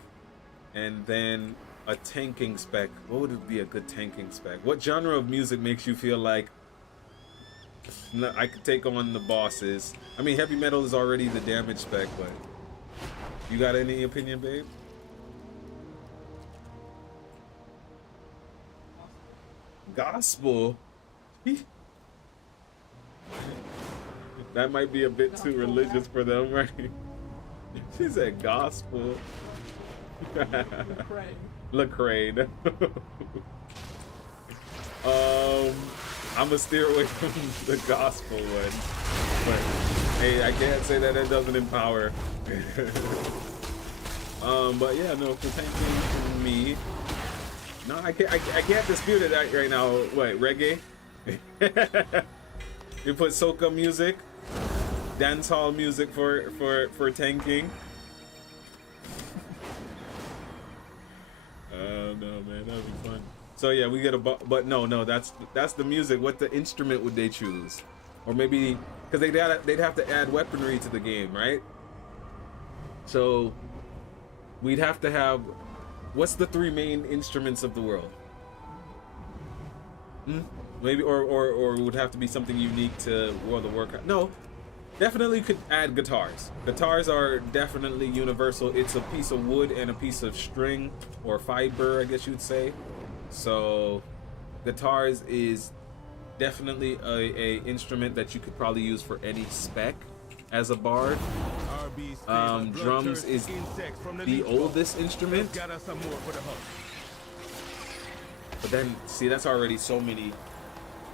and then a tanking spec. What would be a good tanking spec? What genre of music makes you feel like I could take on the bosses? I mean, heavy metal is already the damage spec, but you got any opinion, babe? Gospel? That might be a bit too religious for them, right? She said gospel. Lecrae. I'm gonna steer away from the gospel one, but hey, I can't say that it doesn't empower. But yeah, no, for tanking for me, no, I can't dispute it right now. What, reggae? You put soca music, dancehall music for tanking. No, man, that'd be fun. So yeah, we get a but no, that's the music. What the instrument would they choose? Or maybe because they'd have to add weaponry to the game, right? So we'd have to have, what's the 3 main instruments of the world? Maybe or it would have to be something unique to World of Warcraft. No, definitely could add guitars. Guitars are definitely universal. It's a piece of wood and a piece of string or fiber, I guess you'd say. So guitars is definitely a instrument that you could probably use for any spec as a bard. Drums is the oldest instrument. But then, see, that's already so many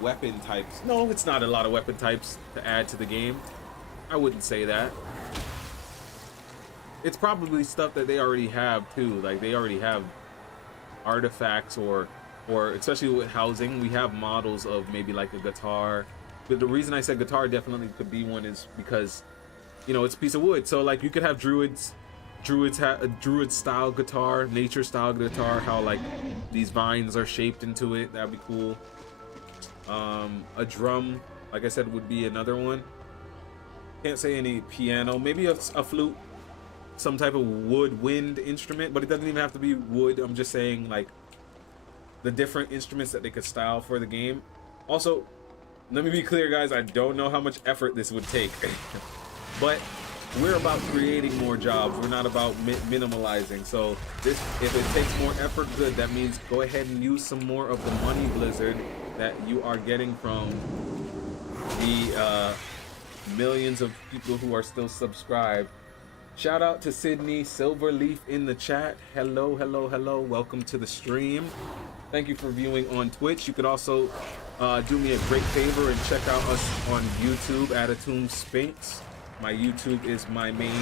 weapon types. No, it's not a lot of weapon types to add to the game. I wouldn't say that. It's probably stuff that they already have too. Like they already have artifacts or especially with housing, we have models of maybe like a guitar. But the reason I said guitar definitely could be one is because, you know, it's a piece of wood. So like you could have druids have a druid style guitar, nature style guitar, how like these vines are shaped into it. That'd be cool. A drum, like I said, would be another one. Can't say any piano, maybe a flute, some type of wind instrument, but it doesn't even have to be wood. I'm just saying like the different instruments that they could style for the game. Also, let me be clear, guys, I don't know how much effort this would take, but we're about creating more jobs. We're not about minimalizing. So this, if it takes more effort, good. That means go ahead and use some more of the money blizzard that you are getting from the millions of people who are still subscribed. Shout out to Sydney Silverleaf in the chat. Hello, hello, hello. Welcome to the stream. Thank you for viewing on Twitch. You could also do me a great favor and check out us on YouTube at Atum Sphinx. My YouTube is my main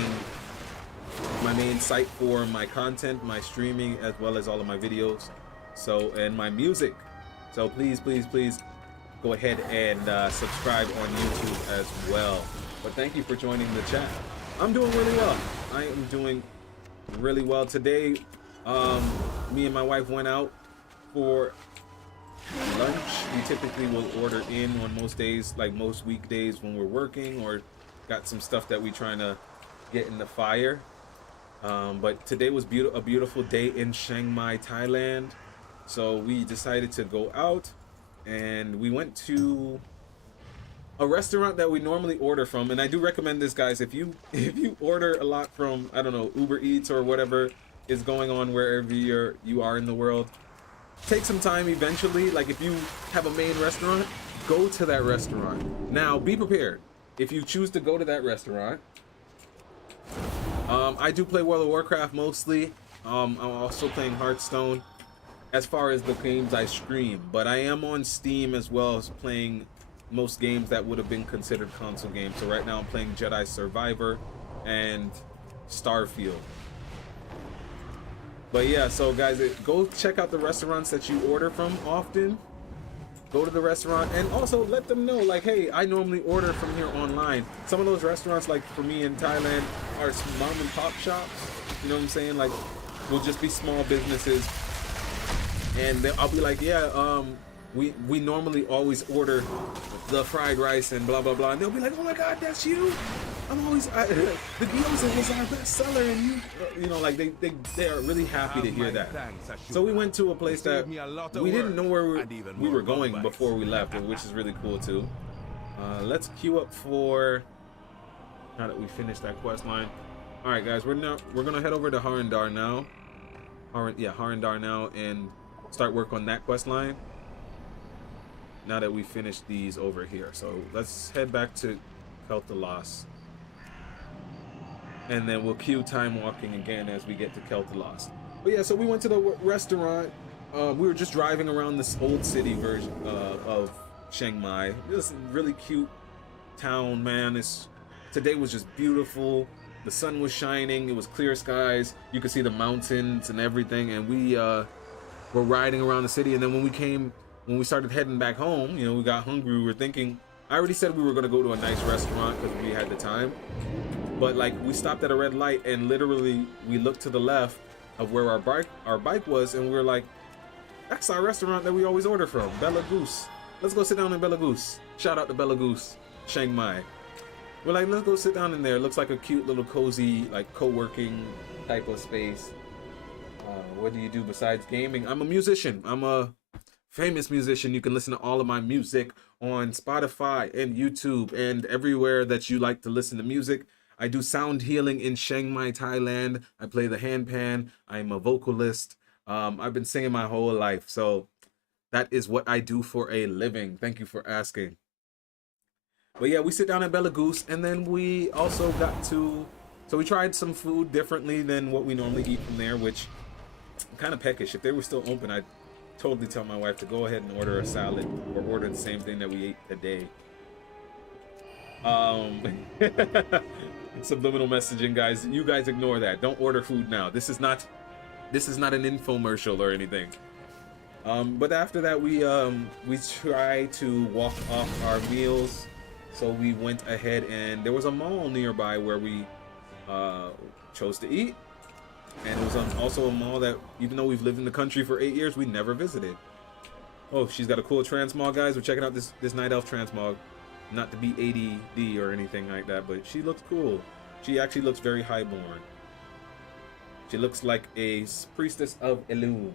site for my content, my streaming, as well as all of my videos. So, and my music. So please, please, please go ahead and subscribe on YouTube as well. But thank you for joining the chat. I'm doing really well. I am doing really well today. Me and my wife went out for lunch. We typically will order in on most days, like most weekdays when we're working or got some stuff that we trying to get in the fire. But today was a beautiful day in Chiang Mai, Thailand. So we decided to go out and we went to a restaurant that we normally order from. And I do recommend this, guys. If you order a lot from, I don't know, Uber Eats or whatever is going on wherever you are in the world, take some time eventually. Like if you have a main restaurant, go to that restaurant. Now be prepared. If you choose to go to that restaurant, I do play World of Warcraft mostly. I'm also playing Hearthstone as far as the games I stream, but I am on Steam as well as playing most games that would have been considered console games. So right now I'm playing Jedi Survivor and Starfield. But yeah, so guys, go check out the restaurants that you order from often. Go to the restaurant and also let them know, like, hey, I normally order from here online. Some of those restaurants, like for me in Thailand, are mom and pop shops. You know what I'm saying? Like, will just be small businesses. And I'll be like, yeah, we normally always order the fried rice and blah blah blah. And they'll be like, oh my God, that's you. The gyoza was our best seller, and you know, like they are really happy to hear that. So we went to a place that we didn't know where we were going before we left, which is really cool too. Let's queue up for, now that we finished that quest line. All right, guys, we're gonna head over to Harandar now. Harandar now, and start work on that quest line. Now that we finished these over here, so let's head back to Kel'Thuzad. And then we'll queue time walking again as we get to Kel'Thuzad. But yeah, so we went to the restaurant. We were just driving around this old city version of Chiang Mai. This really cute town, man. Today was just beautiful. The sun was shining. It was clear skies. You could see the mountains and everything. And we were riding around the city. And then when we started heading back home, you know, we got hungry. We were thinking, I already said we were going to go to a nice restaurant because we had the time. But like, we stopped at a red light and literally we looked to the left of where our bike was, and we were like, that's our restaurant that we always order from, Bella Goose. Let's go sit down in Bella Goose. Shout out to Bella Goose, Chiang Mai. We're like, let's go sit down in there. It looks like a cute little cozy, like co-working type of space. What do you do besides gaming? I'm a musician. I'm a famous musician. You can listen to all of my music on Spotify and YouTube and everywhere that you like to listen to music. I do sound healing in Chiang Mai, Thailand. I play the handpan. I'm a vocalist. I've been singing my whole life. So that is what I do for a living. Thank you for asking. But yeah, we sit down at Bella Goose, and then we also so we tried some food differently than what we normally eat from there, which I'm kind of peckish. If they were still open, I'd totally tell my wife to go ahead and order a salad or order the same thing that we ate today. Subliminal messaging, guys. You guys ignore that. Don't order food now. This is not an infomercial or anything. But after that, we try to walk off our meals. So we went ahead, and there was a mall nearby where we chose to eat. And it was also a mall that, even though we've lived in the country for 8 years, we never visited. Oh, she's got a cool transmog, guys. We're checking out this Night Elf transmog. Not to be ADD or anything like that, but she looks cool. She actually looks very highborn. She looks like a priestess of Elune.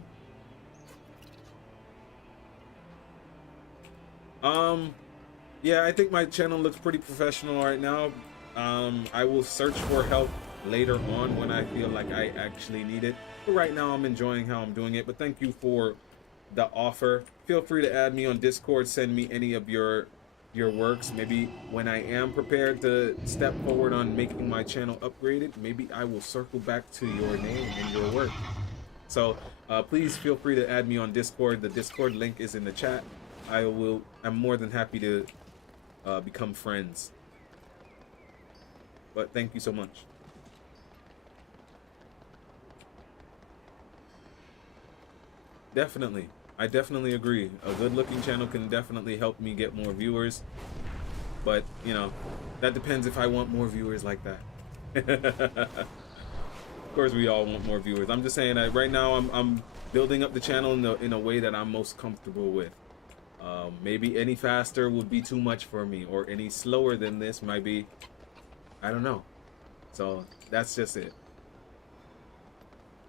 Yeah, I think my channel looks pretty professional right now. I will search for help later on when I feel like I actually need it. But right now I'm enjoying how I'm doing it. But thank you for the offer. Feel free to add me on Discord. Send me any of your works. Maybe when I am prepared to step forward on making my channel upgraded, maybe I will circle back to your name and your work. So please feel free to add me on Discord. The Discord link is in the chat. I'm more than happy to become friends. But thank you so much. Definitely. I definitely agree. A good-looking channel can definitely help me get more viewers. But, you know, that depends if I want more viewers like that. Of course, we all want more viewers. I'm just saying that right now I'm building up the channel in a way that I'm most comfortable with. Maybe any faster would be too much for me, or any slower than this might be, I don't know. So that's just it.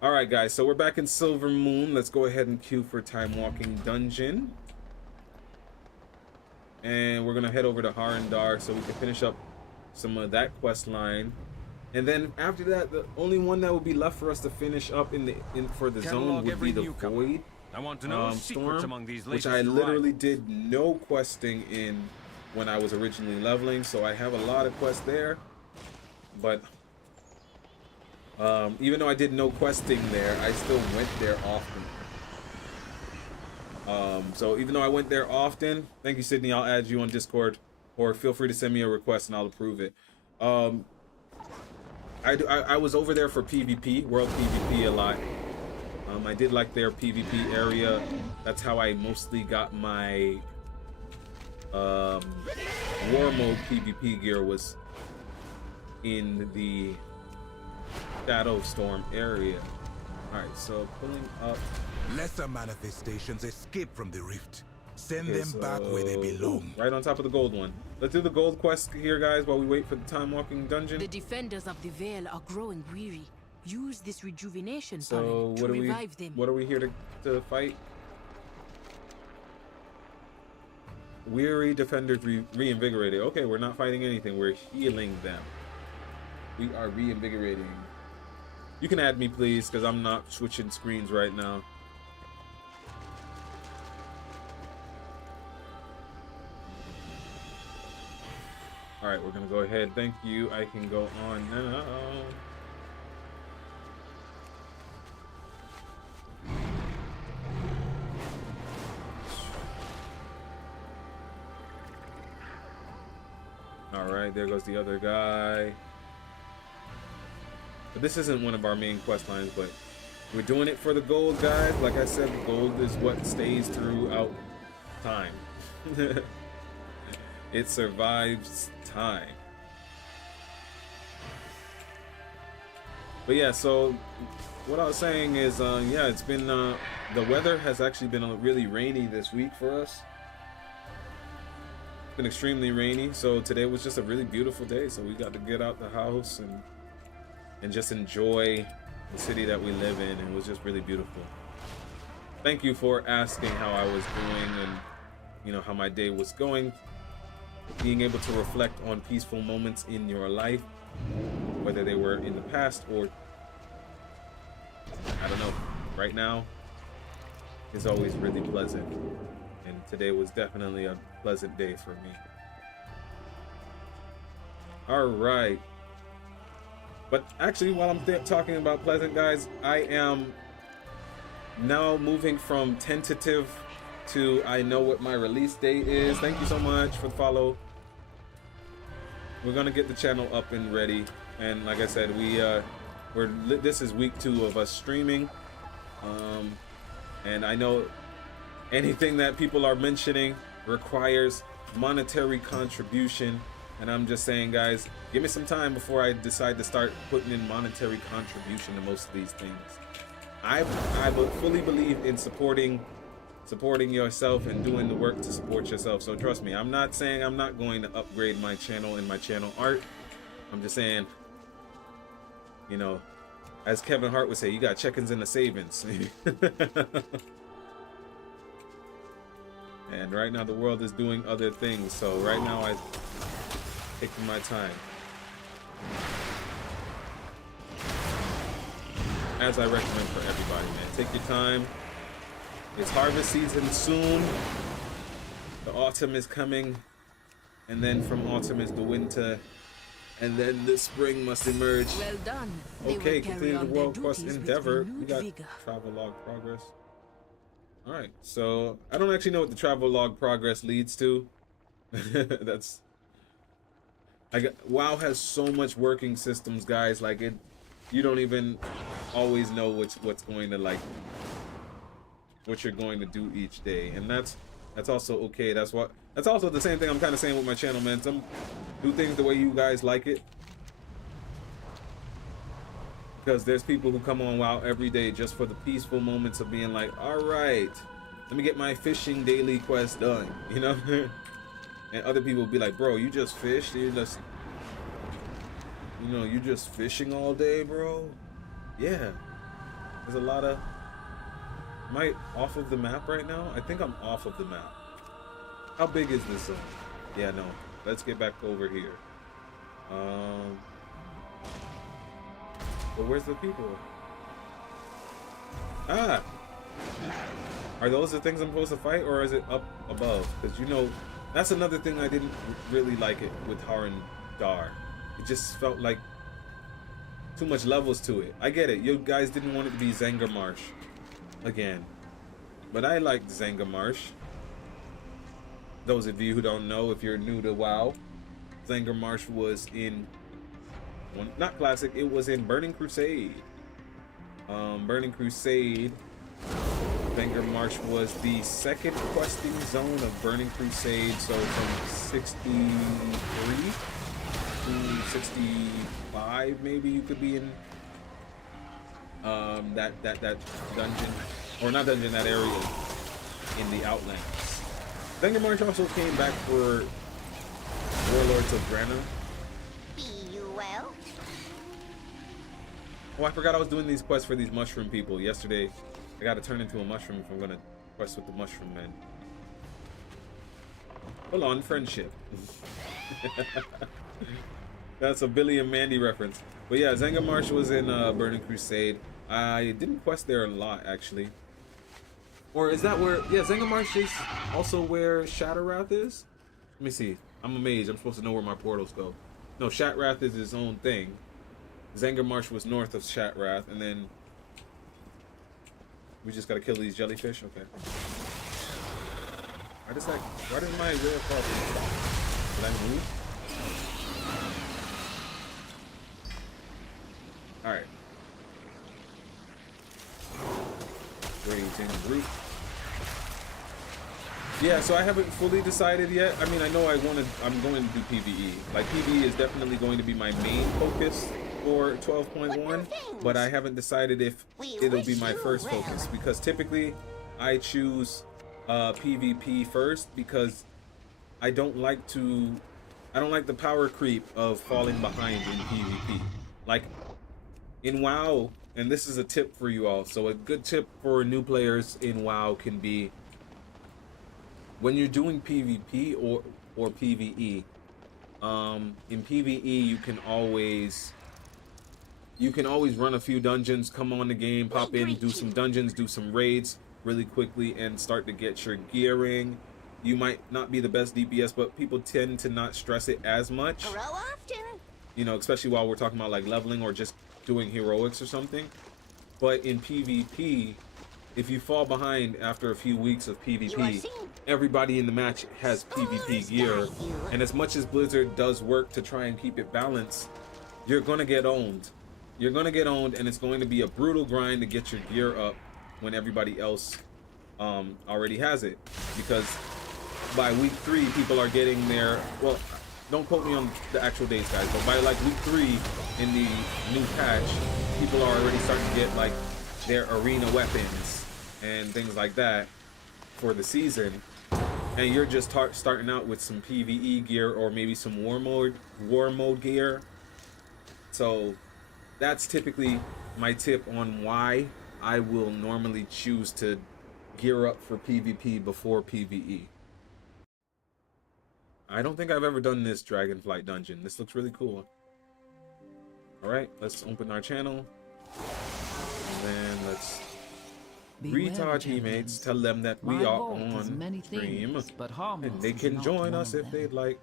All right, guys, so we're back in Silver Moon. Let's go ahead and queue for Time Walking Dungeon. And we're gonna head over to Harandar so we can finish up some of that quest line. And then after that, the only one that would be left for us to finish up for the zone would be the Void. I want to know secrets Storm, among these which latest I literally arrivals. did no questing in when I was originally leveling, so I have a lot of quests there. But even though I did no questing there, I still went there often. So even though I went there often, thank you, Sydney. I'll add you on Discord, or feel free to send me a request and I'll approve it. I was over there for PvP, World PvP a lot. I did like their PvP area. That's how I mostly got my War Mode PvP gear, was in the Shadow Storm area. Alright, so pulling up. Lesser manifestations escape from the rift. Send them back where they belong. Right on top of the gold one. Let's do the gold quest here, guys, while we wait for the time walking dungeon. The defenders of the Veil are growing weary. Use this rejuvenation So pollen to what revive them. What are we here to fight? Weary defenders reinvigorated. Okay, we're not fighting anything. We're healing them. We are reinvigorating. You can add me, please, because I'm not switching screens right now. All right, we're gonna go ahead. Thank you. I can go on now. All right, there goes the other guy. But this isn't one of our main quest lines, but we're doing it for the gold, guys. Like I said, the gold is what stays throughout time. It survives time. But yeah, so what I was saying is, yeah, it's been, the weather has actually been really rainy this week for us. It's been extremely rainy, so today was just a really beautiful day, so we got to get out the house and just enjoy the city that we live in, and it was just really beautiful. Thank you for asking how I was doing and, you know, how my day was going. Being able to reflect on peaceful moments in your life, whether they were in the past or, I don't know, right now, is always really pleasant. And today was definitely a pleasant day for me. All right. But actually, while I'm talking about pleasant, guys, I am now moving from tentative to I know what my release date is. Thank you so much for the follow. We're gonna get the channel up and ready, and like I said, this is week 2 of us streaming, and I know anything that people are mentioning requires monetary contribution, and I'm just saying, guys, give me some time before I decide to start putting in monetary contribution to most of these things. I fully believe in supporting yourself and doing the work to support yourself. So trust me, I'm not saying I'm not going to upgrade my channel and my channel art. I'm just saying, you know, as Kevin Hart would say, you got check-ins in the savings. And right now the world is doing other things. So right now I'm taking my time. As I recommend for everybody, man. Take your time. It's harvest season soon. The autumn is coming, and then from autumn is the winter, and then the spring must emerge. Well done. Okay, continue the world quest endeavor. We got vigor. travel log progress. All right, so I don't actually know what the travel log progress leads to. That's WoW has so much working systems, guys. Like you don't even always know what's going to like. What you're going to do each day, and that's also okay. That's also the same thing I'm kind of saying with my channel, man. Some do things the way you guys like it, because there's people who come on WoW every day just for the peaceful moments of being like, all right, let me get my fishing daily quest done, you know. And other people will be like, bro, you just fished, you just, you know, you just fishing all day, bro. Yeah, there's a lot of. Am I off of the map right now? I think I'm off of the map. How big is this zone? Yeah, no. Let's get back over here. But where's the people? Ah! Are those the things I'm supposed to fight, or is it up above? Because, you know, that's another thing I didn't really like it with Haran Dar. It just felt like too much levels to it. I get it. You guys didn't want it to be Zangarmarsh again. But I liked Zangarmarsh. Those of you who don't know, if you're new to WoW, Zangarmarsh was in... not Classic, it was in Burning Crusade. Burning Crusade, Zangarmarsh was the second questing zone of Burning Crusade, so from 63 to 65 maybe you could be in that dungeon, or not dungeon, that area in the Outlands. Zangarmarsh also came back for Warlords of Grana. Be you well? Oh, I forgot I was doing these quests for these mushroom people. Yesterday, I got to turn into a mushroom if I'm going to quest with the mushroom men. Hold on, friendship. That's a Billy and Mandy reference. But yeah, Zangarmarsh was in Burning Crusade. I didn't quest there a lot, actually. Or is that where... Yeah, Zangarmarsh is also where Shatterwrath is? Let me see. I'm a mage. I'm supposed to know where my portals go. No, Shatterwrath is his own thing. Zangarmarsh was north of Shattrath, and then we just gotta kill these jellyfish. Okay. Why does my real problem stop? Did I move? Alright. Grazing root. Yeah, so I haven't fully decided yet. I mean, I know I'm going to do PvE. Like, PvE is definitely going to be my main focus for 12.1, but I haven't decided if it'll be my first focus, because typically I choose PvP first, because I don't like the power creep of falling behind in PvP. Like in WoW, and this is a tip for you all, so a good tip for new players in WoW can be, when you're doing PvP or PvE, in PvE you can always run a few dungeons, come on the game, pop in, do some dungeons, do some raids really quickly, and start to get your gearing. You might not be the best DPS, but people tend to not stress it as much. Grow often. You know, especially while we're talking about like leveling or just doing heroics or something. But in PvP, if you fall behind after a few weeks of PvP, everybody in the match has PvP gear. And as much as Blizzard does work to try and keep it balanced, you're gonna get owned. You're gonna get owned, and it's going to be a brutal grind to get your gear up when everybody else already has it. Because by week 3, people are getting their, well, don't quote me on the actual dates, guys, but by like week 3 in the new patch, people are already starting to get like their arena weapons and things like that for the season. And you're just starting out with some PvE gear, or maybe some war mode gear. So that's typically my tip on why I will normally choose to gear up for PvP before PvE. I don't think I've ever done this Dragonflight dungeon. This looks really cool. Alright, let's open our channel. And then let's greet our teammates, tell them that we are on stream, and they can join us if they'd like.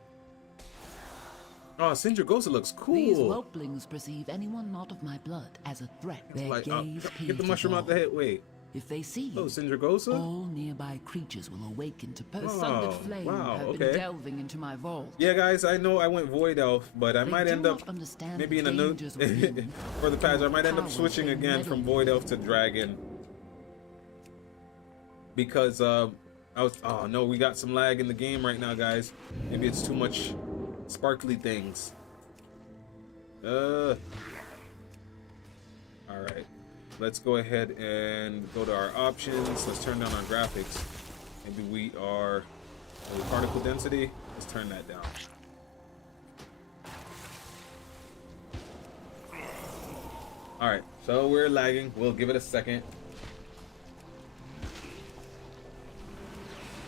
Oh, Sindragosa looks cool. These whelplings perceive anyone not of my blood as a threat. Their Like, gaze get the mushroom out the head. Wait. If they see Oh, you, Sindragosa? all nearby creatures will awaken to sundered flame. Wow, have okay. been delving into my vault. Yeah, guys, I know I went Void Elf, but I They might do end up not understand maybe in the a new dangers within, for the patch. I might end up powers switching they again from meddle Void Elf to Dragon, because oh no, we got some lag in the game right now, guys. Maybe it's too much sparkly things. All right, let's go ahead and go to our options. Let's turn down our graphics. Maybe we are particle density. Let's turn that down. All right, so we're lagging. We'll give it a second.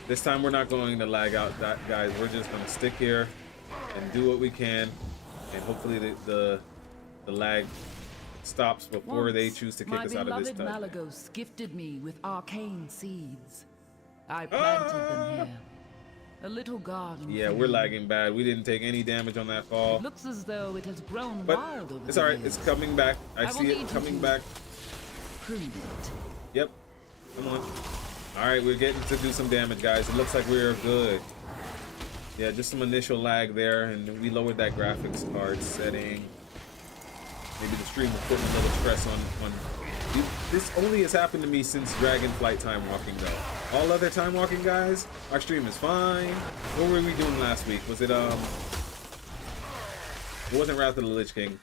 This time we're not going to lag out, guys. We're just going to stick here and do what we can, and hopefully the lag stops before they Once, choose to kick my us out of this beloved dungeon. Malagos gifted me with arcane seeds. I planted them here. A little garden. Yeah, for we're you. lagging bad. We didn't take any damage on that fall. It looks as though it has grown But wild over it's the alright. years. It's coming back. I will see need it you coming to back. prune it. Yep. Come on. Alright, we're getting to do some damage, guys. It looks like we're good. Yeah, just some initial lag there, and we lowered that graphics card setting. Maybe the stream was putting a little stress on. This only has happened to me since Dragonflight Time Walking, though. All other Time Walking guys, our stream is fine. What were we doing last week? Was it It wasn't Wrath of the Lich King.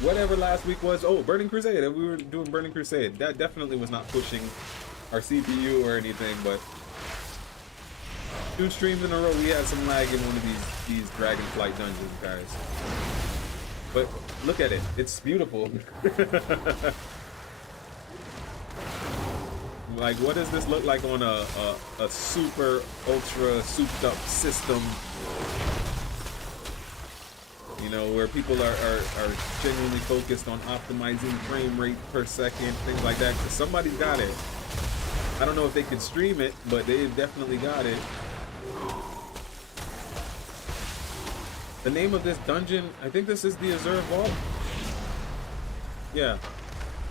Whatever last week was. Oh, Burning Crusade. We were doing Burning Crusade. That definitely was not pushing our CPU or anything, but 2 streams in a row we had some lag in one of these Dragonflight dungeons, guys. But look at it. It's beautiful. Like, what does this look like on a super ultra souped up system? You know, where people are genuinely focused on optimizing frame rate per second, things like that. 'Cause somebody's got it. I don't know if they can stream it, but they've definitely got it. The name of this dungeon, I think this is the Azure Vault. Yeah,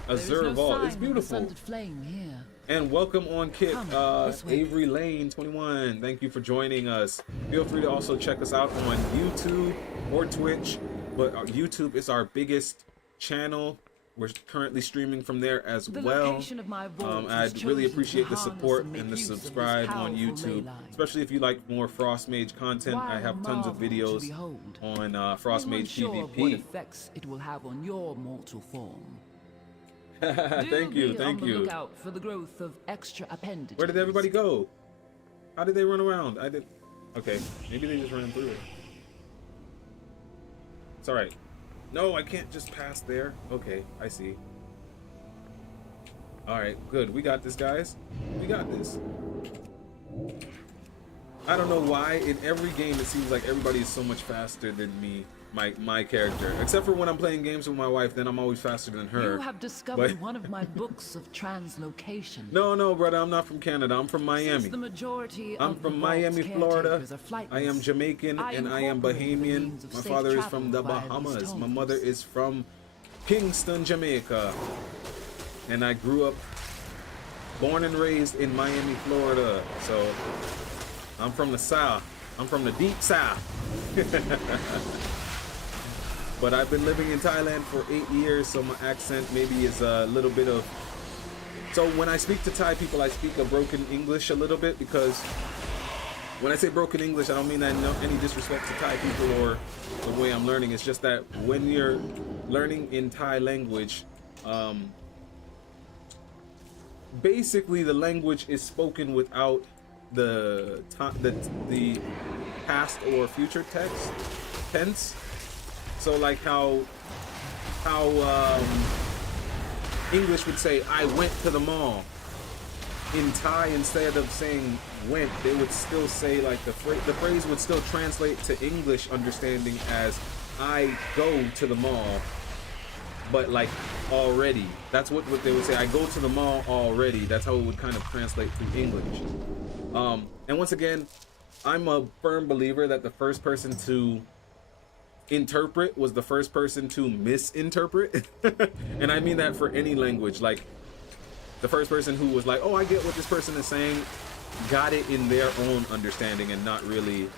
Azure Vault. It's beautiful. Flame here. And welcome on Kit, Come, this way. Avery Lane 21. Thank you for joining us. Feel free to also check us out on YouTube or Twitch, but YouTube is our biggest channel. We're currently streaming from there as The well. location of my vault is I'd really chosen appreciate to the harness support and make and the use of this subscribe on powerful YouTube, ley line. especially if you like more Frost Mage content. I While have a tons of marvel to videos behold, on Frost I'm Mage unsure of what PvP. effects it will have on your mortal form. Thank you, Be thank on you. the lookout for the growth of extra appendages. Where did everybody go? How did they run around? I did. Okay, maybe they just ran through it. It's all right. No, I can't just pass there. Okay, I see. All right, good. We got this, guys. We got this. I don't know why in every game it seems like everybody is so much faster than me, my character. Except for when I'm playing games with my wife, then I'm always faster than her. You have discovered But- one of my books of translocation. No, brother, I'm not from Canada. I'm from Miami. Since the majority I'm of from the Miami, vault's Florida. caretakers are flightless, I am Jamaican and I am incorporated the Bahamian. means of My safe father is from the travel via these Bahamas. My tones. mother is from Kingston, Jamaica. And I grew up, born and raised in Miami, Florida. So I'm from the South. I'm from the deep South. But I've been living in Thailand for 8 years, so my accent maybe is a little bit of... So when I speak to Thai people, I speak a broken English a little bit, because when I say broken English, I don't mean that no any disrespect to Thai people or the way I'm learning. It's just that when you're learning in Thai language, basically the language is spoken without the past or future tense. So like how English would say, I went to the mall. In Thai, instead of saying went, they would still say, like, the phrase would still translate to English understanding as I go to the mall, but like already. That's what they would say. I go to the mall already. That's how it would kind of translate to English. And once again, I'm a firm believer that the first person to interpret was the first person to misinterpret. And I mean that for any language. Like, the first person who was like, oh, I get what this person is saying, got it in their own understanding and not really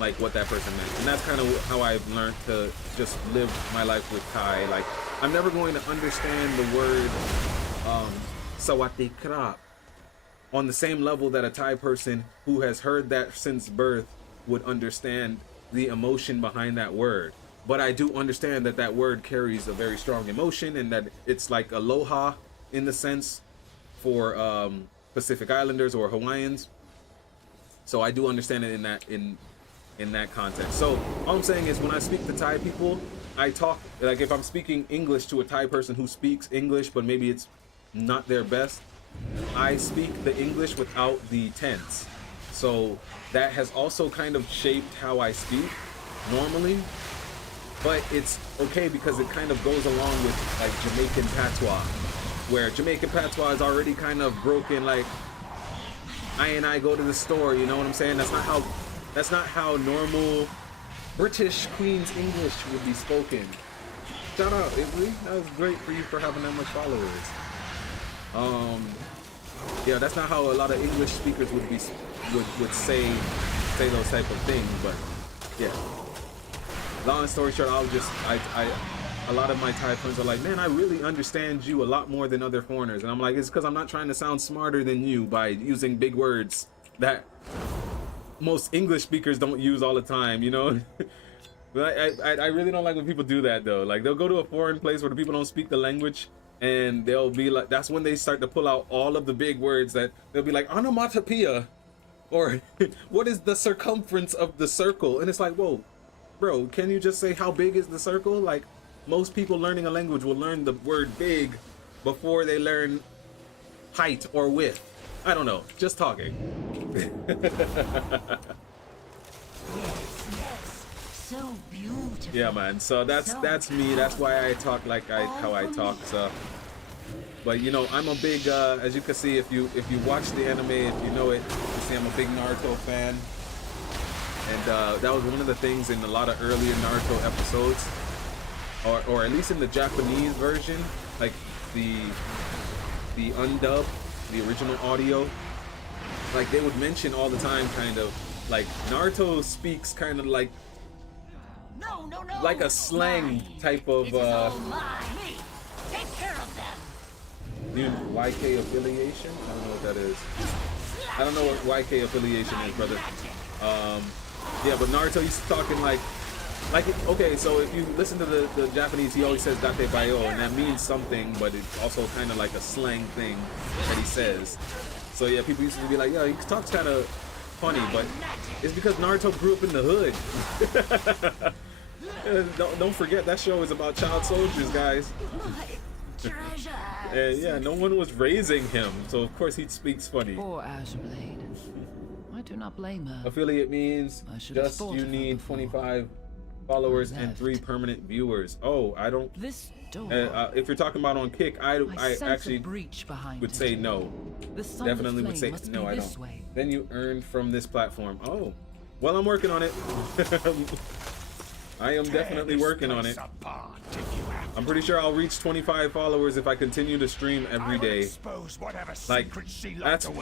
like what that person meant. And that's kind of how I've learned to just live my life with Thai. Like, I'm never going to understand the word sawati krap on the same level that a Thai person who has heard that since birth would understand the emotion behind that word. But I do understand that that word carries a very strong emotion, and that it's like aloha in the sense for Pacific Islanders or Hawaiians. So I do understand it in that context. So all I'm saying is, when I speak to Thai people, I talk like if I'm speaking English to a Thai person who speaks English, but maybe it's not their best, I speak the English without the tense. So that has also kind of shaped how I speak normally. but it's okay because it kind of goes along with like Jamaican patois, where Jamaican patois is already kind of broken. Like I go to the store, you know what I'm saying? That's not how normal British Queen's English would be spoken. Shout out, Italy. That was great for you for having that much followers. Yeah, that's not how a lot of English speakers would say those type of things, but yeah. Long story short, a lot of my Thai friends are like, man, I really understand you a lot more than other foreigners. And I'm like, it's because I'm not trying to sound smarter than you by using big words that most English speakers don't use all the time, you know? But I really don't like when people do that though. Like they'll go to a foreign place where the people don't speak the language and they'll be like, that's when they start to pull out all of the big words that they'll be like, onomatopoeia, or what is the circumference of the circle? And it's like, whoa, bro, can you just say how big is the circle? Like most people learning a language will learn the word big before they learn height or width. I don't know, just talking. So beautiful. Yeah, man. So that's me. That's why I talk like how I talk. So, but you know, I'm a big as you can see if you watch the anime, if you know it, you see I'm a big Naruto fan, and that was one of the things in a lot of earlier Naruto episodes, or at least in the Japanese version, like the undub, the original audio, like they would mention all the time, kind of like Naruto speaks kind of like. No. Like a slang type of Take care of them. YK affiliation? I don't know what that is. I don't know what YK affiliation is, brother. Yeah, but Naruto used to talking like okay, so if you listen to the Japanese, he always says Date Bayo, and that means something, but it's also kind of like a slang thing that he says. So yeah, people used to be like, yeah, he talks kind of funny, but it's because Naruto grew up in the hood. Don't forget that show is about child soldiers, guys. And yeah, no one was raising him, so of course he speaks funny. Poor Ashblade. I do not blame her. Affiliate means just you need 25 followers and 3 permanent viewers. Oh, I don't. This door. If you're talking about on Kick, I actually would say no. Definitely would say no. I don't. Then you earn from this platform. Oh, well, I'm working on it. I am definitely working on it. I'm pretty sure I'll reach 25 followers if I continue to stream every day. Like,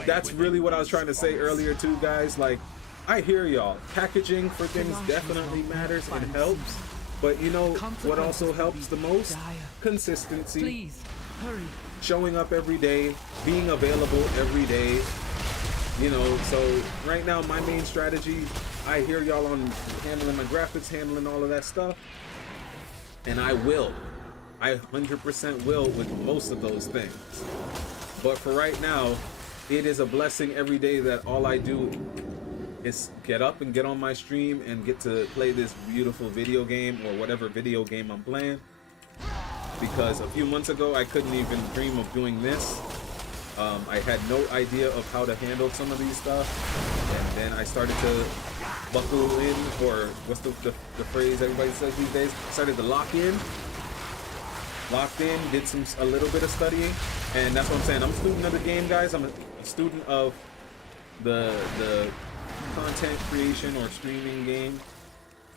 that's really what I was trying to say earlier too, guys. Like, I hear y'all. Packaging for things definitely matters and helps. But you know what also helps the most? Consistency. Please, hurry. Showing up every day, being available every day. You know, so right now my main strategy, I hear y'all on handling my graphics, handling all of that stuff, and I 100% will with most of those things. But for right now, it is a blessing every day that all I do is get up and get on my stream and get to play this beautiful video game or whatever video game I'm playing. Because a few months ago, I couldn't even dream of doing this. I had no idea of how to handle some of these stuff, and then I started to buckle in, or what's the phrase everybody says these days? Started to locked in, did a little bit of studying, and that's what I'm saying. I'm a student of the game, guys. I'm a student of the content creation or streaming game.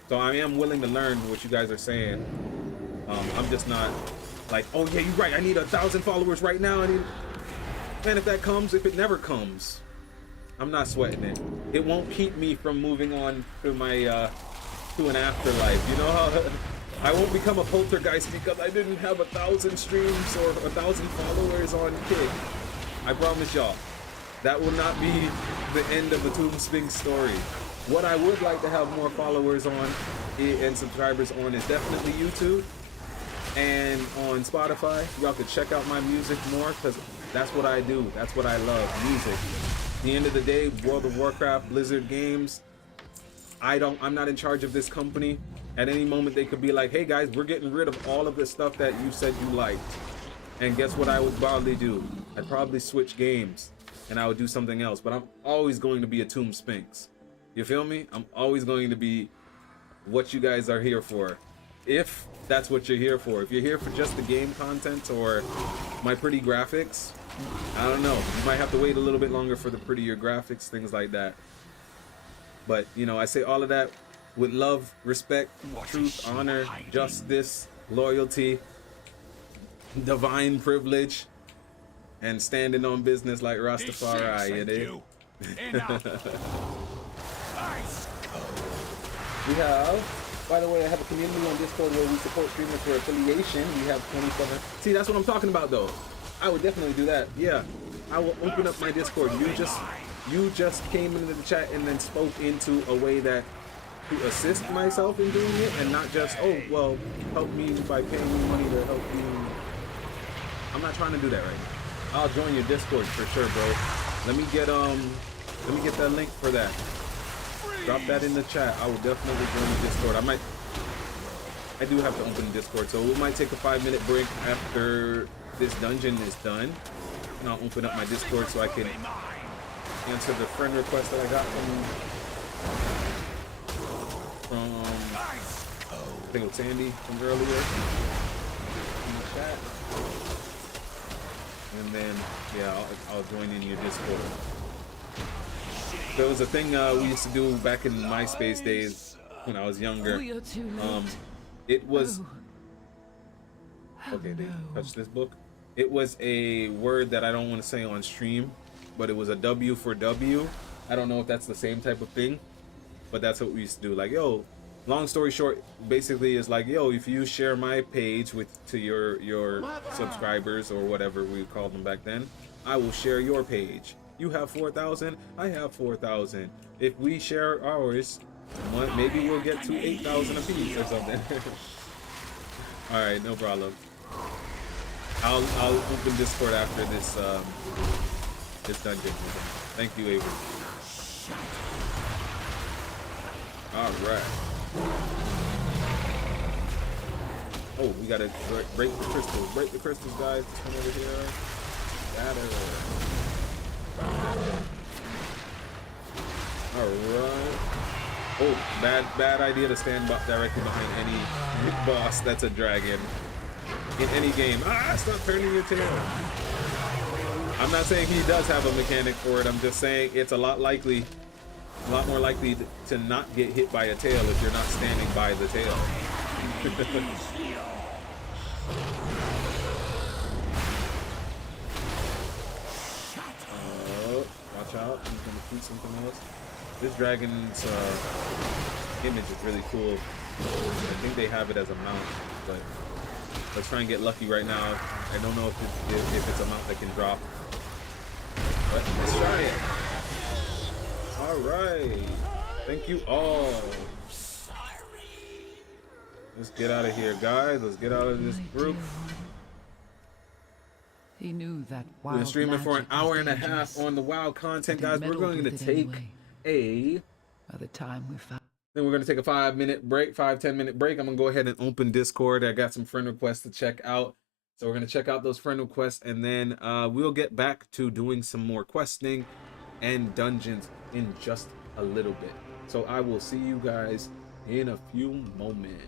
So I am willing to learn what you guys are saying. I'm just not like, oh yeah, you're right, I need 1,000 followers right now. Man, if that comes, if it never comes, I'm not sweating it. It won't keep me from moving on to my to an afterlife. You know how I won't become a poltergeist because I didn't have 1,000 streams or 1,000 followers on Kick. I promise y'all, that will not be the end of the Atum Sphinx story. What I would like to have more followers on and subscribers on is definitely YouTube and on Spotify. Y'all could check out my music more because that's what I do. That's what I love, music. At the end of the day, World of Warcraft, Blizzard Games, I'm not in charge of this company. At any moment, they could be like, hey guys, we're getting rid of all of the stuff that you said you liked. And guess what I would probably do? I'd probably switch games and I would do something else. But I'm always going to be Atum Sphinx. You feel me? I'm always going to be what you guys are here for. if that's what you're here for. If you're here for just the game content or my pretty graphics, I don't know. You might have to wait a little bit longer for the prettier graphics, things like that. But, you know, I say all of that with love, respect, truth, honor, justice, loyalty, divine privilege, and standing on business like Rastafari, you dig? We have, by the way, I have a community on Discord where we support streamers for affiliation. We have 27. See, that's what I'm talking about, though. I would definitely do that. Yeah, I will open up my Discord. You just came into the chat and then spoke into a way that to assist myself in doing it, and not just, oh, well, help me by paying me money to help you. I'm not trying to do that right now. I'll join your Discord for sure, bro. Let me get that link for that. Drop that in the chat. I will definitely join the Discord. I do have to open the Discord, so we might take a 5-minute break after this dungeon is done, and I'll open up my Discord so I can answer the friend request that I got from I think it was Sandy from earlier in the chat. And then, yeah, I'll join in your Discord. There was a thing we used to do back in MySpace days when I was younger. It was okay. They touched this book. It was a word that I don't want to say on stream, but it was a W for W. I don't know if that's the same type of thing, but that's what we used to do. Like, yo, long story short, basically is like, yo, if you share my page to your subscribers or whatever we called them back then, I will share your page. You have 4,000, I have 4,000. If we share ours, maybe we'll get to 8,000 apiece or something. All right, no problem. I'll open Discord after this this dungeon. Thank you, Avery. All right. Oh, we gotta break the crystals. Break the crystals, guys. Come over here. Got it. All right. Oh, bad idea to stand directly behind any boss that's a dragon in any game. Stop turning your tail. I'm not saying he does have a mechanic for it. I'm just saying it's a lot more likely to not get hit by a tail if you're not standing by the tail. Watch out, he's gonna shoot something else. This dragon's image is really cool. I think they have it as a mount, but let's try and get lucky right now. I don't know if it's a mount that can drop, but let's try it. All right, thank you all. Let's get out of here, guys. Let's get out of this group. He knew that We've been streaming for an hour and a half on the WoW content, guys. We're going to take by the time we found. Then we're going to take a 5-10 minute break. I'm going to go ahead and open Discord. I got some friend requests to check out. So we're going to check out those friend requests, and then we'll get back to doing some more questing and dungeons in just a little bit. So I will see you guys in a few moments.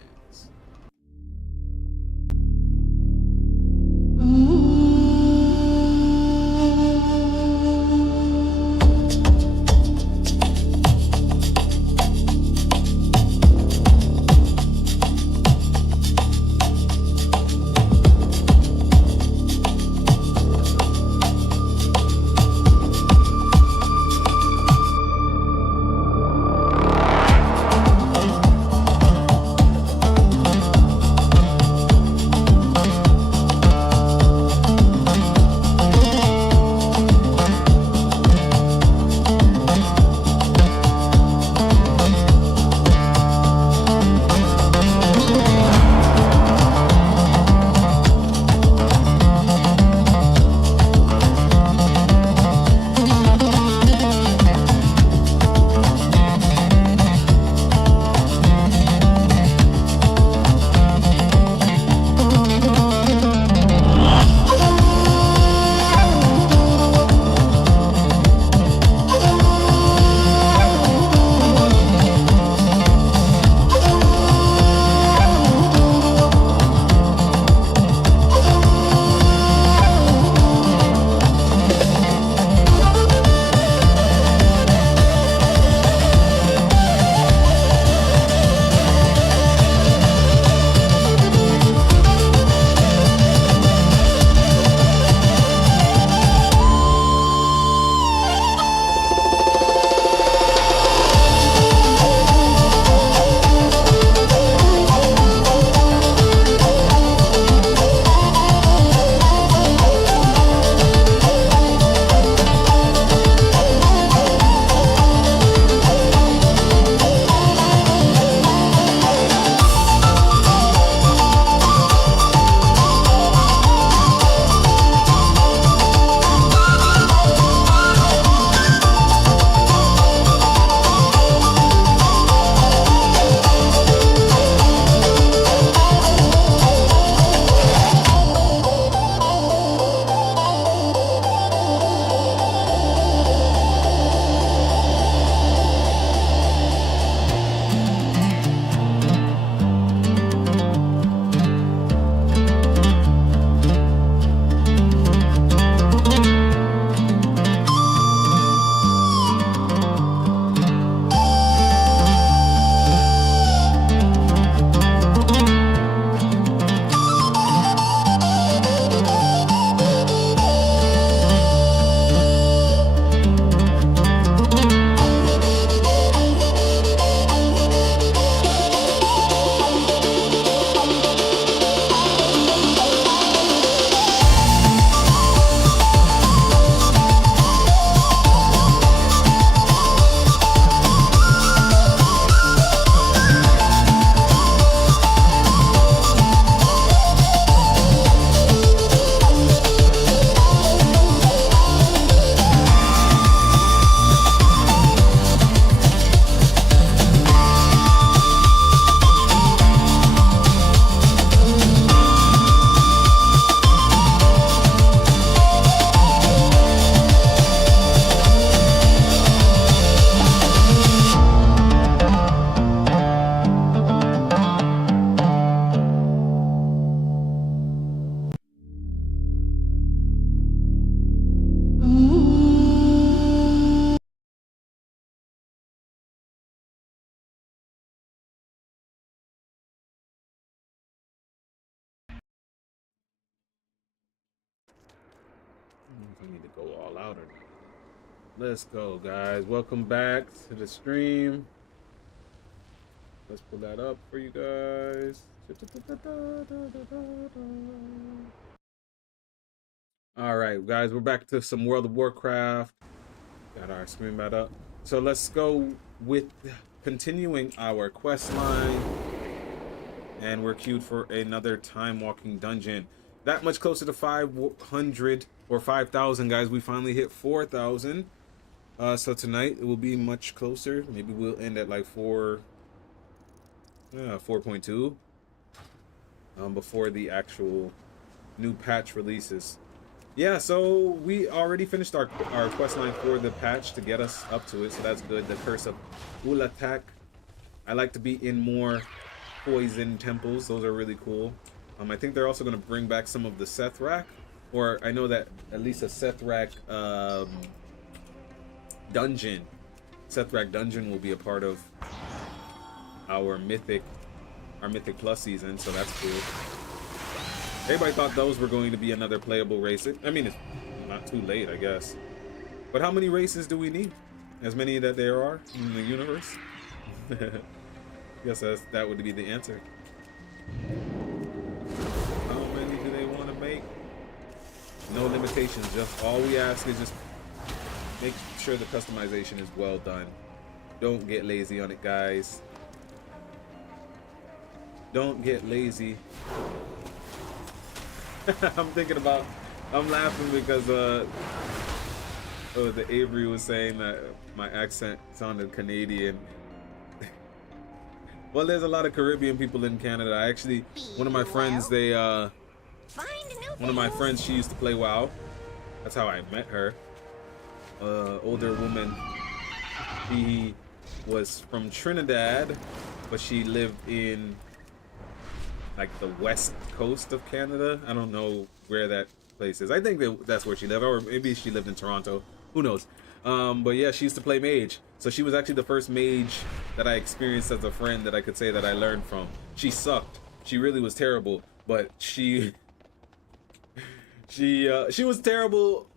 louder. Let's go, guys. Welcome back to the stream. Let's pull that up for you guys. All right, guys, we're back to some World of Warcraft. Got our screen back up. So let's go with continuing our quest line. And we're queued for another time walking dungeon. That much closer to 500 or 5,000, guys. We finally hit 4,000. So tonight it will be much closer. Maybe we'll end at like 4.2 before the actual new patch releases. Yeah, so we already finished our quest line for the patch to get us up to it, so that's good. The Curse of Ulatak. I like to be in more poison temples. Those are really cool. I think they're also going to bring back some of the Sethrak, or I know that at least a Sethrak dungeon. Sethrak dungeon will be a part of our Mythic Plus season, so that's cool. Everybody thought those were going to be another playable race. I mean, it's not too late, I guess. But how many races do we need? As many that there are in the universe? Guess that would be the answer. How many do they want to make? No limitations. Just all we ask is just make sure the customization is well done. Don't get lazy on it, guys. Don't get lazy. I'm laughing because the Avery was saying that my accent sounded Canadian. Well, there's a lot of Caribbean people in Canada. One of my friends, one of my friends, she used to play WoW. That's how I met her. Older woman. She was from Trinidad, but she lived in like the west coast of Canada. I don't know where that place is. I think that's where she lived, or maybe she lived in Toronto. Who knows? But yeah, she used to play mage. So she was actually the first mage that I experienced as a friend that I could say that I learned from. She sucked. She really was terrible. But she was terrible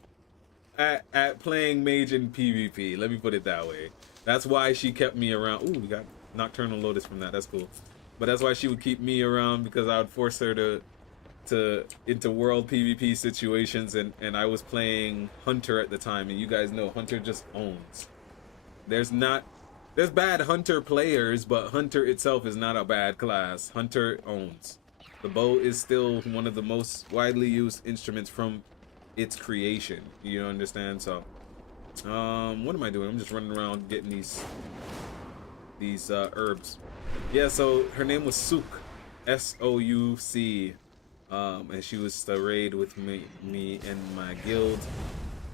at playing mage in PvP. Let me put it that way. That's why she kept me around. Ooh, we got Nocturnal Lotus from that. That's cool. But that's why she would keep me around, because I would force her into world PvP situations, and I was playing Hunter at the time, and you guys know Hunter just owns. There's bad Hunter players, but Hunter itself is not a bad class. Hunter owns. The bow is still one of the most widely used instruments from its creation. You understand? So, what am I doing? I'm just running around getting these herbs. Yeah, so her name was Souk, S-O-U-C, and she was to raid with me and my guild,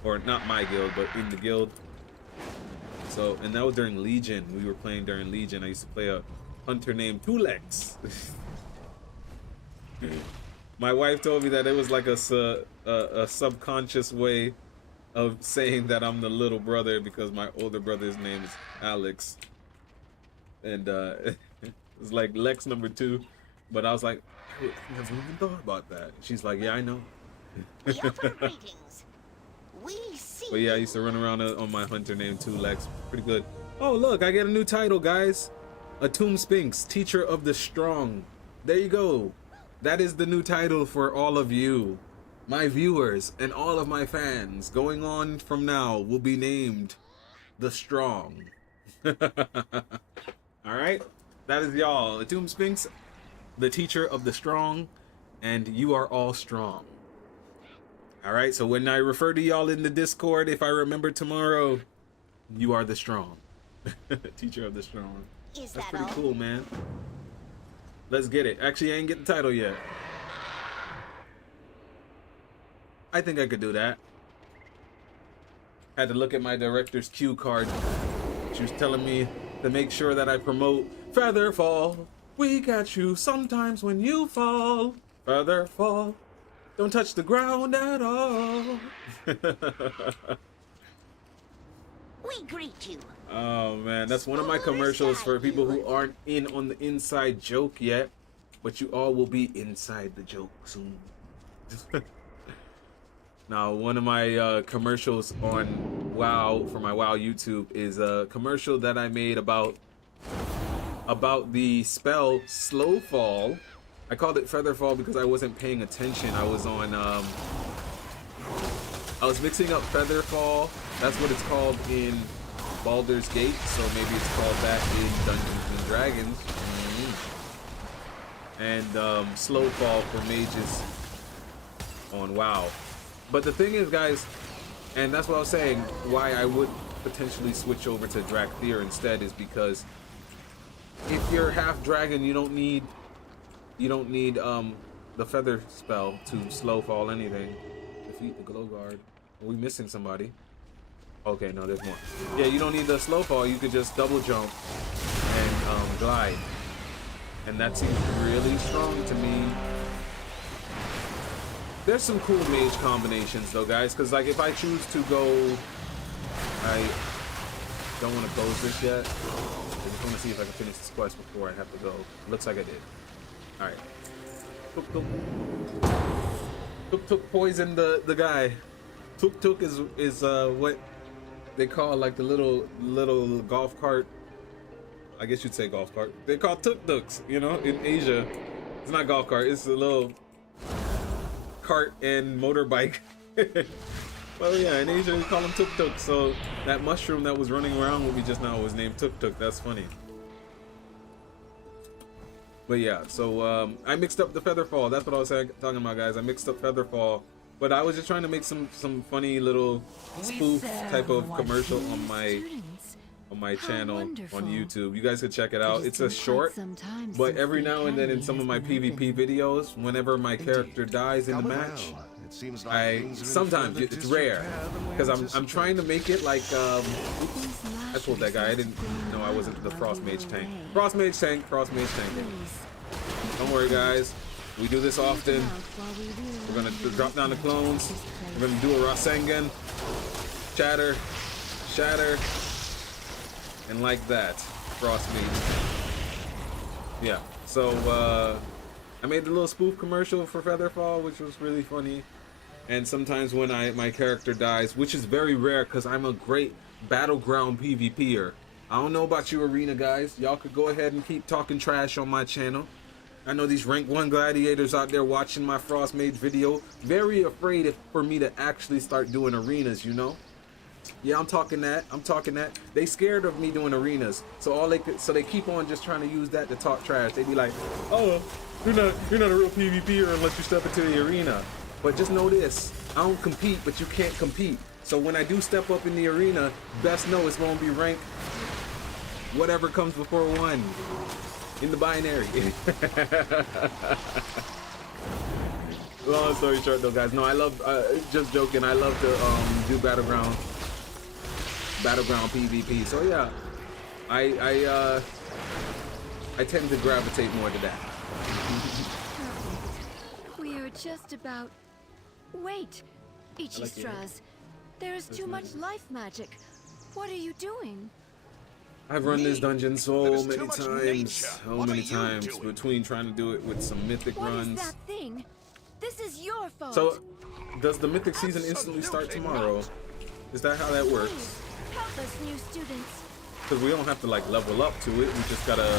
or not my guild, but in the guild. So, and that was during Legion. We were playing during Legion. I used to play a hunter named Tulex. My wife told me that it was like a subconscious way of saying that I'm the little brother, because my older brother's name is Alex. And it was like Lex number 2, but I was like, hey, I never even thought about that. She's like, yeah, I know. We offer greetings. We see. But yeah, I used to run around on my hunter named 2Lex. Pretty good. Oh, look, I get a new title, guys. Atum Sphinx, Teacher of the Strong. There you go. That is the new title for all of you, my viewers, and all of my fans. Going on from now will be named the Strong. All right, that is y'all. Atum Sphinx, the Teacher of the Strong, and you are all strong. All right, so when I refer to y'all in the Discord, if I remember tomorrow, you are the strong. Teacher of the Strong. Is That's that pretty all? cool, man. Let's get it. Actually, I ain't get the title yet. I think I could do that. Had to look at my director's cue card. She was telling me to make sure that I promote Feather Fall. We got you sometimes when you fall. Feather Fall. Don't touch the ground at all. We greet you. Oh man, that's one of my commercials for people who aren't in on the inside joke yet, but you all will be inside the joke soon. Now, one of my commercials on WoW for my WoW YouTube is a commercial that I made about the spell Slow Fall. I called it Feather Fall because I wasn't paying attention. I was on I was mixing up Feather Fall. That's what it's called in Baldur's Gate, so maybe it's called that in Dungeons and Dragons. And Slow Fall for mages on WoW. But the thing is, guys, and that's what I was saying, why I would potentially switch over to Drakthir instead is because if you're half dragon, you don't need the feather spell to slow fall anything. Defeat the glow guard. Are we missing somebody? Okay, no, there's more. Yeah, you don't need the slow fall. You could just double jump and glide, and that seems really strong to me. There's some cool mage combinations though, guys, because like if I choose to go, I don't want to close this yet. I just want to see if I can finish this quest before I have to go. Looks like I did. All right. Tuk poisoned the guy. Tuk is what they call like the little golf cart. I guess you'd say golf cart. They call tuk-tuks, you know, in Asia. It's not golf cart. It's a little cart and motorbike. Well, yeah, in Asia we call them tuk-tuk. So that mushroom that was running around with me just now was named tuk-tuk. That's funny. But yeah, so I mixed up the Featherfall. That's what I was talking about, guys. I mixed up Featherfall, but I was just trying to make some funny little spoof type of commercial on my channel on YouTube. You guys could check it out. It's a short, but every now and then in some of my PvP videos, whenever my character dies in the match, sometimes it's rare because I'm trying to make it like I pulled that guy. I didn't know I wasn't the Frost Mage tank. Frost Mage tank. Don't worry, guys. We do this often. We're gonna drop down the clones. We're gonna do a Rasengan, shatter, and like that. Frost Mage. Yeah. So I made a little spoof commercial for Featherfall, which was really funny. And sometimes when my character dies, which is very rare because I'm a great battleground PvPer. I don't know about you arena guys. Y'all could go ahead and keep talking trash on my channel. I know these rank 1 gladiators out there watching my Frost Mage video, very afraid for me to actually start doing arenas, you know? Yeah, I'm talking that. They scared of me doing arenas. So they keep on just trying to use that to talk trash. They be like, "Oh, you're not a real PvPer unless you step into the arena." But just know this, I don't compete, but you can't compete. So when I do step up in the arena, best know it's gonna be rank whatever comes before 1 in the binary. Long story short though, guys, no, I love, just joking, I love to do battleground PvP. So yeah, I tend to gravitate more to that. We're just about... Wait, Ichistras, there is too much life magic. What are you doing? I've run this dungeon so many times, between trying to do it with some mythic runs. What is that thing? This is your fault. So, does the mythic season instantly start tomorrow? Is that how that works? Help us, new students. Because we don't have to like level up to it. We just gotta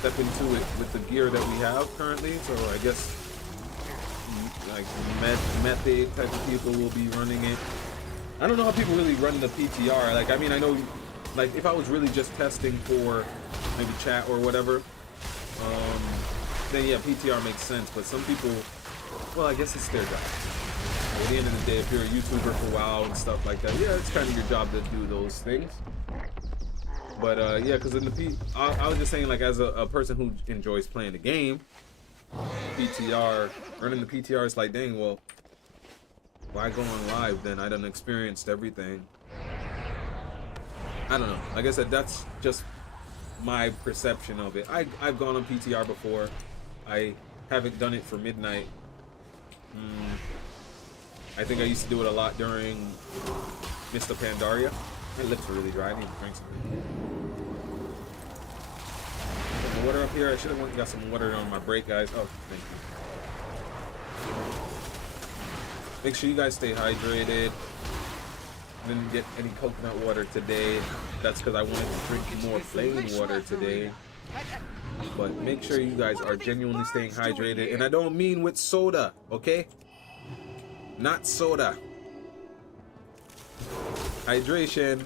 step into it with the gear that we have currently. So I guess like method type of people will be running it. I don't know how people really run the PTR. Like, I mean, I know, like, if I was really just testing for maybe chat or whatever, then yeah, PTR makes sense. But some people, well, I guess it's their job. At the end of the day, if you're a YouTuber for WoW and stuff like that, yeah, it's kind of your job to do those things. But yeah, because in the I was just saying, like, as a person who enjoys playing the game, PTR, running the PTR is like, dang, well, why go on live then? I done experienced everything. I don't know. Like I said, that's just my perception of it. I've gone on PTR before. I haven't done it for midnight. I think I used to do it a lot during Mr. Pandaria. My lips are really dry. I need to drink something. Put my water up here. I should have got some water on my break, guys. Oh, thank you. Make sure you guys stay hydrated. Didn't get any coconut water today. That's because I wanted to drink more plain water today. But make sure you guys are genuinely staying hydrated. And I don't mean with soda, okay? Not soda. Hydration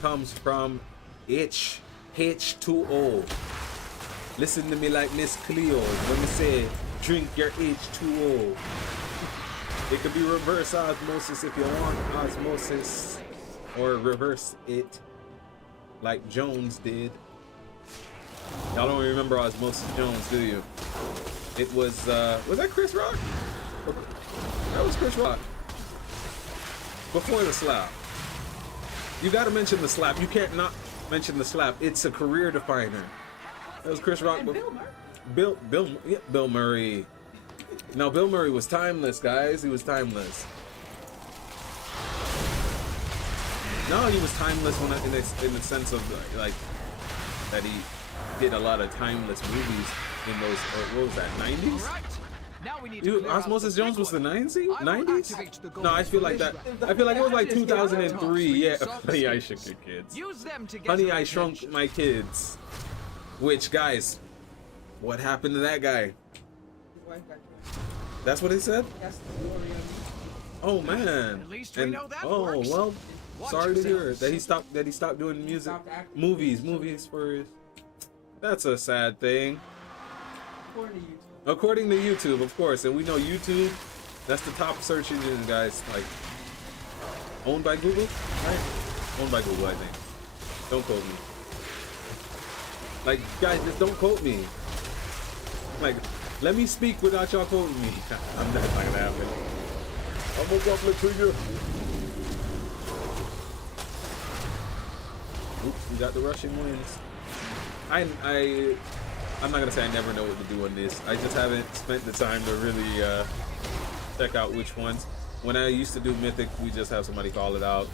comes from H2O. Listen to me like Miss Cleo when we say drink your H2O. It could be reverse osmosis if you want osmosis, or reverse it like Jones did. Y'all don't remember Osmosis Jones, do you? It was that Chris Rock? That was Chris Rock. Before the slap. You gotta mention the slap. You can't not mention the slap. It's a career definer. That was Chris Rock. Bill Murray. No, Bill Murray was timeless, guys. He was timeless. No, he was timeless when in the sense of like that he did a lot of timeless movies in those. What was that? 90s? Osmosis Jones was the 90s? No, I feel like that. I feel like it was like 2003. Yeah, Honey, I Shrunk Your Kids. Honey, I Shrunk My Kids. Which, guys, what happened to that guy? That's what he said? Oh man. And oh well, sorry to hear that he stopped doing music, movies for his. That's a sad thing. According to YouTube, of course, and we know YouTube, that's the top search engine, guys. Like owned by Google, right? Owned by Google, I think. Don't quote me. Like, guys, just don't quote me. Like, let me speak without y'all quoting me. I'm not gonna happen. I'm gonna double it to you. Oops, we got the rushing winds. I'm not gonna say I never know what to do on this. I just haven't spent the time to really check out which ones. When I used to do Mythic, we just have somebody call it out,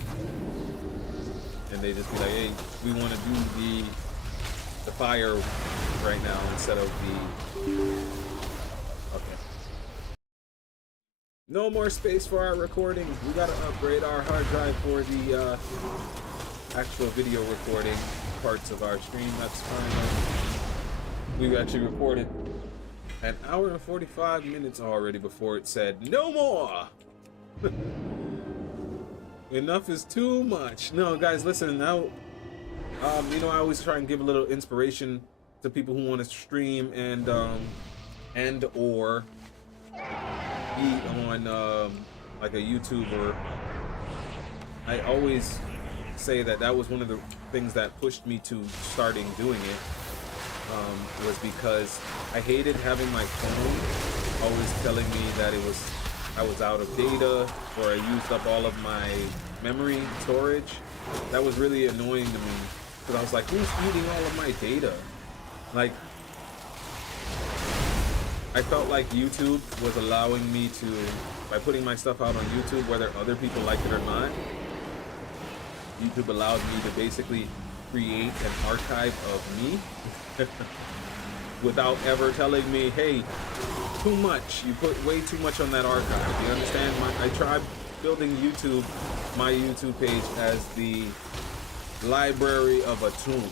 and they just be like, "Hey, we want to do the fire right now instead of the." Okay. No more space for our recording. We gotta upgrade our hard drive for the actual video recording parts of our stream. That's fine. We've actually recorded an hour and 45 minutes already before it said no more. Enough is too much. No, guys, listen now. You know, I always try and give a little inspiration to people who want to stream and or be on like a YouTuber. I always say that was one of the things that pushed me to starting doing it. Was because I hated having my phone always telling me that I was out of data or I used up all of my memory storage. That was really annoying to me because I was like, who's eating all of my data? Like, I felt like YouTube was allowing me to, by putting my stuff out on YouTube, whether other people like it or not, YouTube allowed me to basically create an archive of me without ever telling me, hey, too much. You put way too much on that archive. You understand? I tried building my YouTube page as the library of Atum.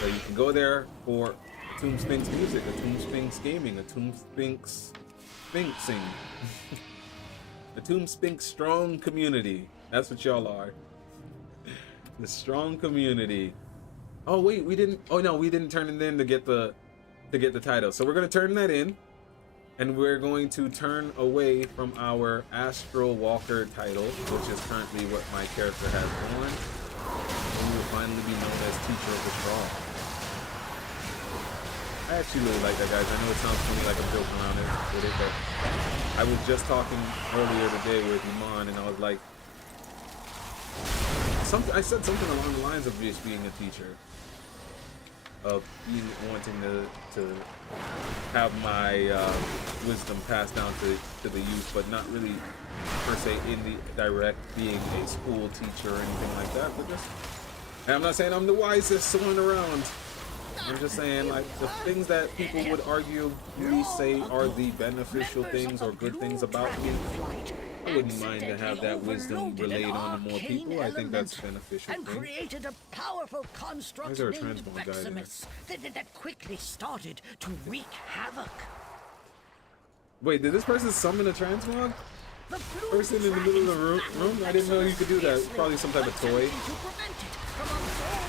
So you can go there for Atum Sphinx music, Atum Sphinx gaming, Atum Sphinx Sphinxing. Atum Sphinx strong community. That's what y'all are. The strong community. Oh wait, we didn't. Oh no, we didn't turn it in to get the title. So we're gonna turn that in, and we're going to turn away from our Astral Walker title, which is currently what my character has on. And we will finally be known as Teacher of the Strong. I actually really like that, guys. I know it sounds funny, like I'm joking around with it, but I was just talking earlier today with Iman, and I was like, I said something along the lines of just being a teacher, of wanting to have my wisdom passed down to the youth, but not really per se in the direct being a school teacher or anything like that. But just, and I'm not saying I'm the wisest one around. I'm just saying, like, the things that people would arguably say are the beneficial things or good things about me, I wouldn't mind to have that wisdom relayed on to more people. I think that's a beneficial and thing. created a powerful construct Why is there a named transmog guy there? Maximus that quickly started to wreak havoc. Wait, did this person summon a transmog? The Person in the middle of the room? I didn't know you could do that. It's probably some type of toy.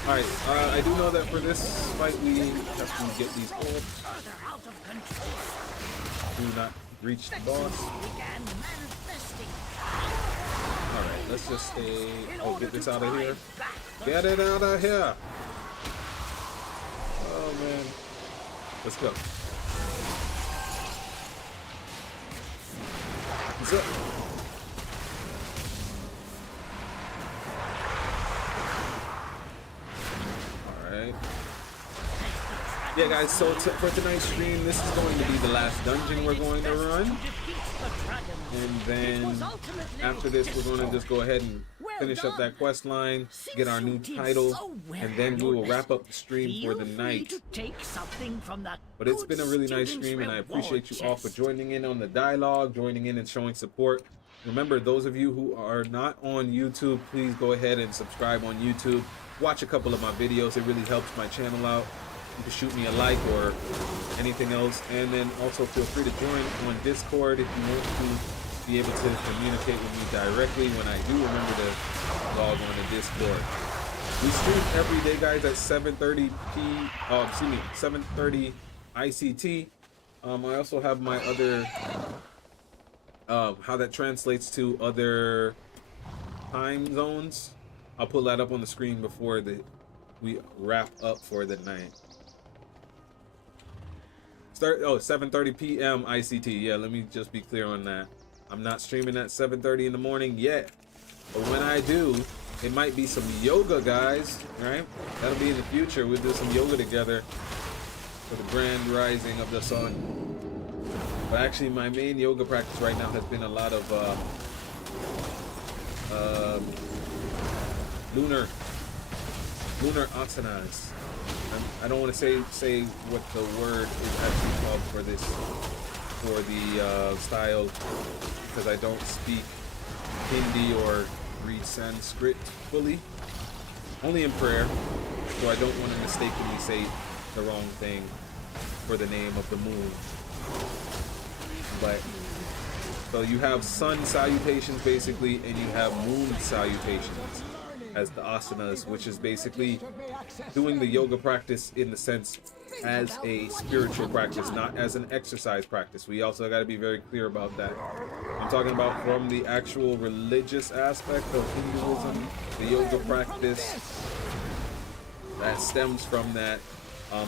Alright, I do know that for this fight we have to get these orbs. Do not reach the boss. Alright, let's just stay. Oh, get this out of here. Get it out of here! Oh man. Let's go. What's up? Alright. Yeah guys, so for tonight's stream, this is going to be the last dungeon we're going to run. And then after this, we're going to just go ahead and finish up that quest line, get our new title, and then we will wrap up the stream for the night. But it's been a really nice stream, and I appreciate you all for joining in on the dialogue, joining in and showing support. Remember, those of you who are not on YouTube, please go ahead and subscribe on YouTube. Watch a couple of my videos. It really helps my channel out. You can shoot me a like or anything else. And then also feel free to join on Discord if you want to be able to communicate with me directly. When I do, remember to log on to Discord. We stream every day, guys, at 7:30 p. 7:30 ICT. I also have my other how that translates to other time zones. I'll pull that up on the screen before we wrap up for the night. 7:30 p.m. ICT. Yeah, let me just be clear on that. I'm not streaming at 7:30 in the morning yet, but when I do, it might be some yoga, guys, right? That'll be in the future. We'll do some yoga together for the grand rising of the sun. But actually, my main yoga practice right now has been a lot of lunar asanas. I don't want to say what the word is actually called for this, for the style, because I don't speak Hindi or read Sanskrit fully, only in prayer, so I don't want to mistakenly say the wrong thing for the name of the moon. But so you have sun salutations basically, and you have moon salutations as the asanas, which is basically doing the yoga practice in the sense as a spiritual practice, not as an exercise practice. We also got to be very clear about that. I'm talking about from the actual religious aspect of Hinduism, the yoga practice that stems from that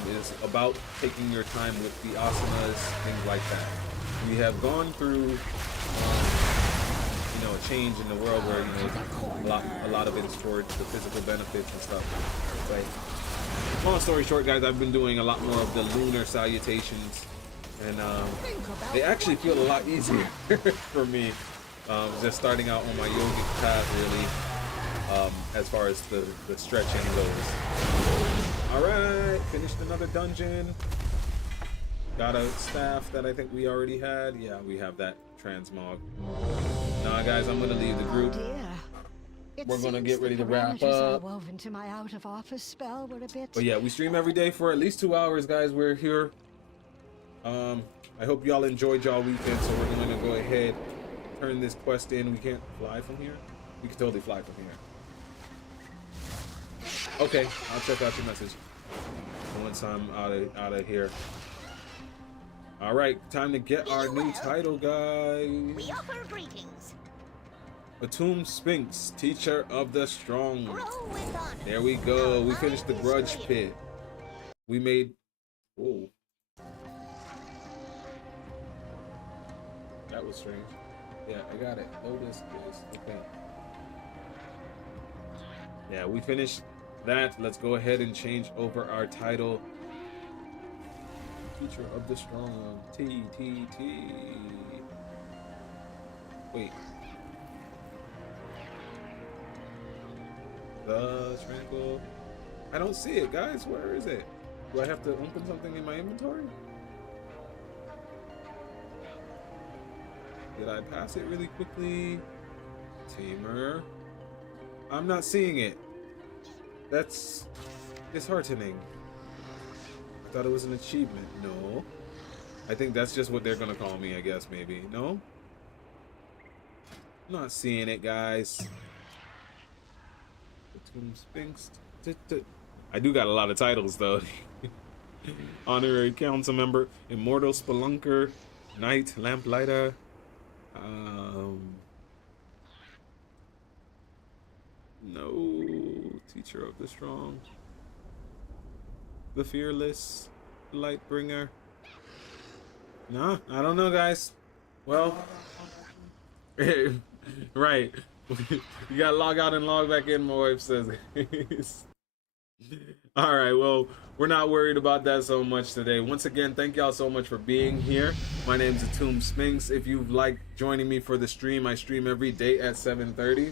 is about taking your time with the asanas, things like that. We have gone through a change in the world where a lot of it is for the physical benefits and stuff. But long story short, guys, I've been doing a lot more of the lunar salutations, and they actually feel a lot easier for me. Just starting out on my yogic path, really, as far as the stretching goes. All right, finished another dungeon. Got a staff that I think we already had. Yeah, we have that transmog. Nah, guys, I'm gonna leave the group. We're gonna get ready to wrap up. But yeah, we stream every day for at least 2 hours, guys. We're here. I hope y'all enjoyed y'all weekend, so we're gonna go ahead, turn this quest in. We can't fly from here? We can totally fly from here. Okay, I'll check out your message once I'm out of here. All right, time to get our new title, guys. We offer greetings. Atum Sphinx, teacher of the strong. Grow with honor. There we go. Our We finished the line is grudge clear. pit. We made. Whoa. That was strange. Yeah, I got it. Lotus is okay. Yeah, we finished that. Let's go ahead and change over our title. Teacher of the strong. T. Wait. The tranquil. I don't see it, guys. Where is it? Do I have to open something in my inventory? Did I pass it really quickly? Tamer. I'm not seeing it. That's disheartening. I thought it was an achievement. No. I think that's just what they're gonna call me, I guess, maybe. No? Not seeing it, guys. Atum Sphinx. I do got a lot of titles, though. Honorary Council Member, Immortal Spelunker, Knight, Lamplighter, no, Teacher of the Strong, the Fearless, Lightbringer. Nah, I don't know, guys. Well, right. You gotta log out and log back in, my wife says. All right, well, we're not worried about that so much today. Once again, thank y'all so much for being here. My name's Atum Sphinx. If you've liked joining me for the stream, I stream every day at 7:30.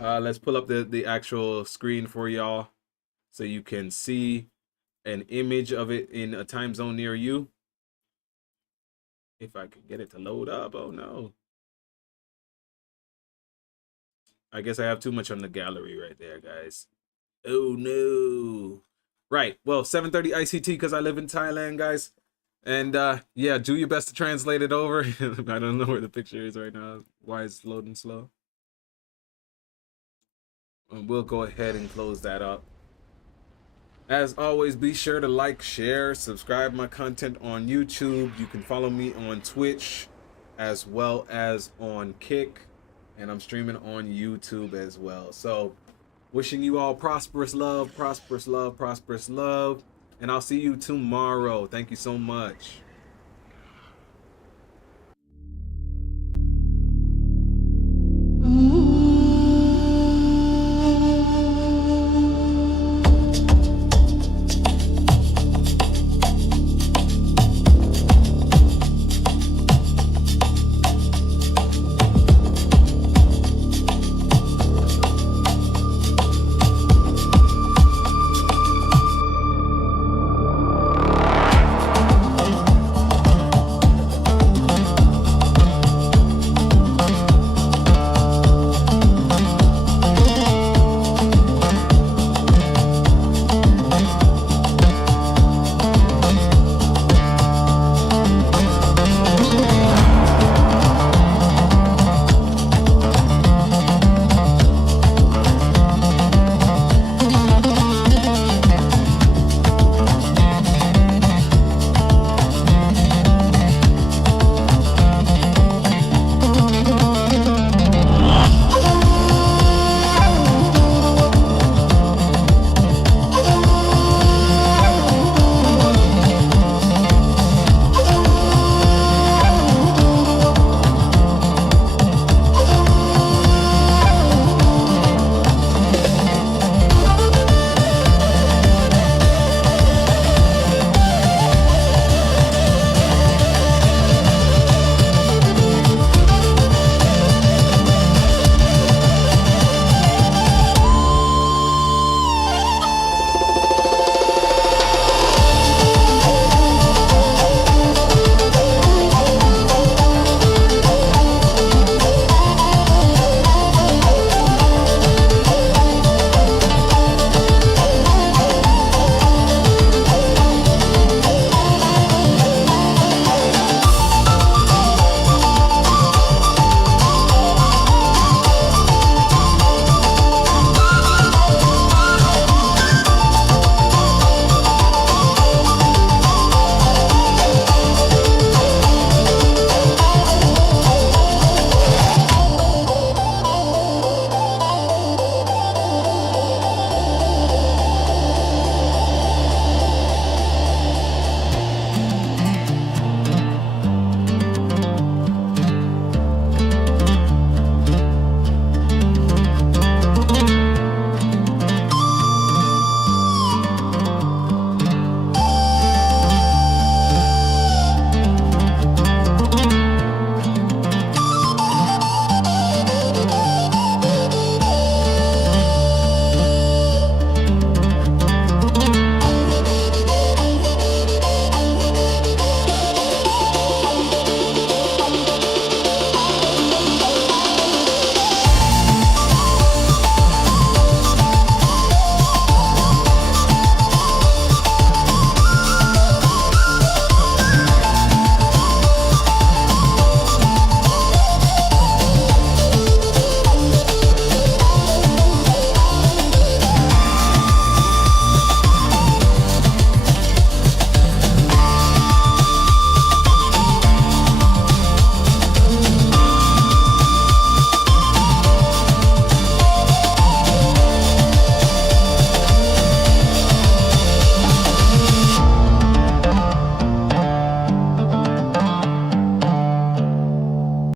Let's pull up the actual screen for y'all so you can see an image of it in a time zone near you. If I could get it to load up. Oh, no. I guess I have too much on the gallery right there, guys. Oh, no. Right. Well, 7:30 ICT because I live in Thailand, guys. And, yeah, do your best to translate it over. I don't know where the picture is right now. Why it's loading slow. And we'll go ahead and close that up. As always, be sure to like, share, subscribe my content on YouTube. You can follow me on Twitch as well as on Kick. And I'm streaming on YouTube as well. So, wishing you all prosperous love, prosperous love, prosperous love. And I'll see you tomorrow. Thank you so much.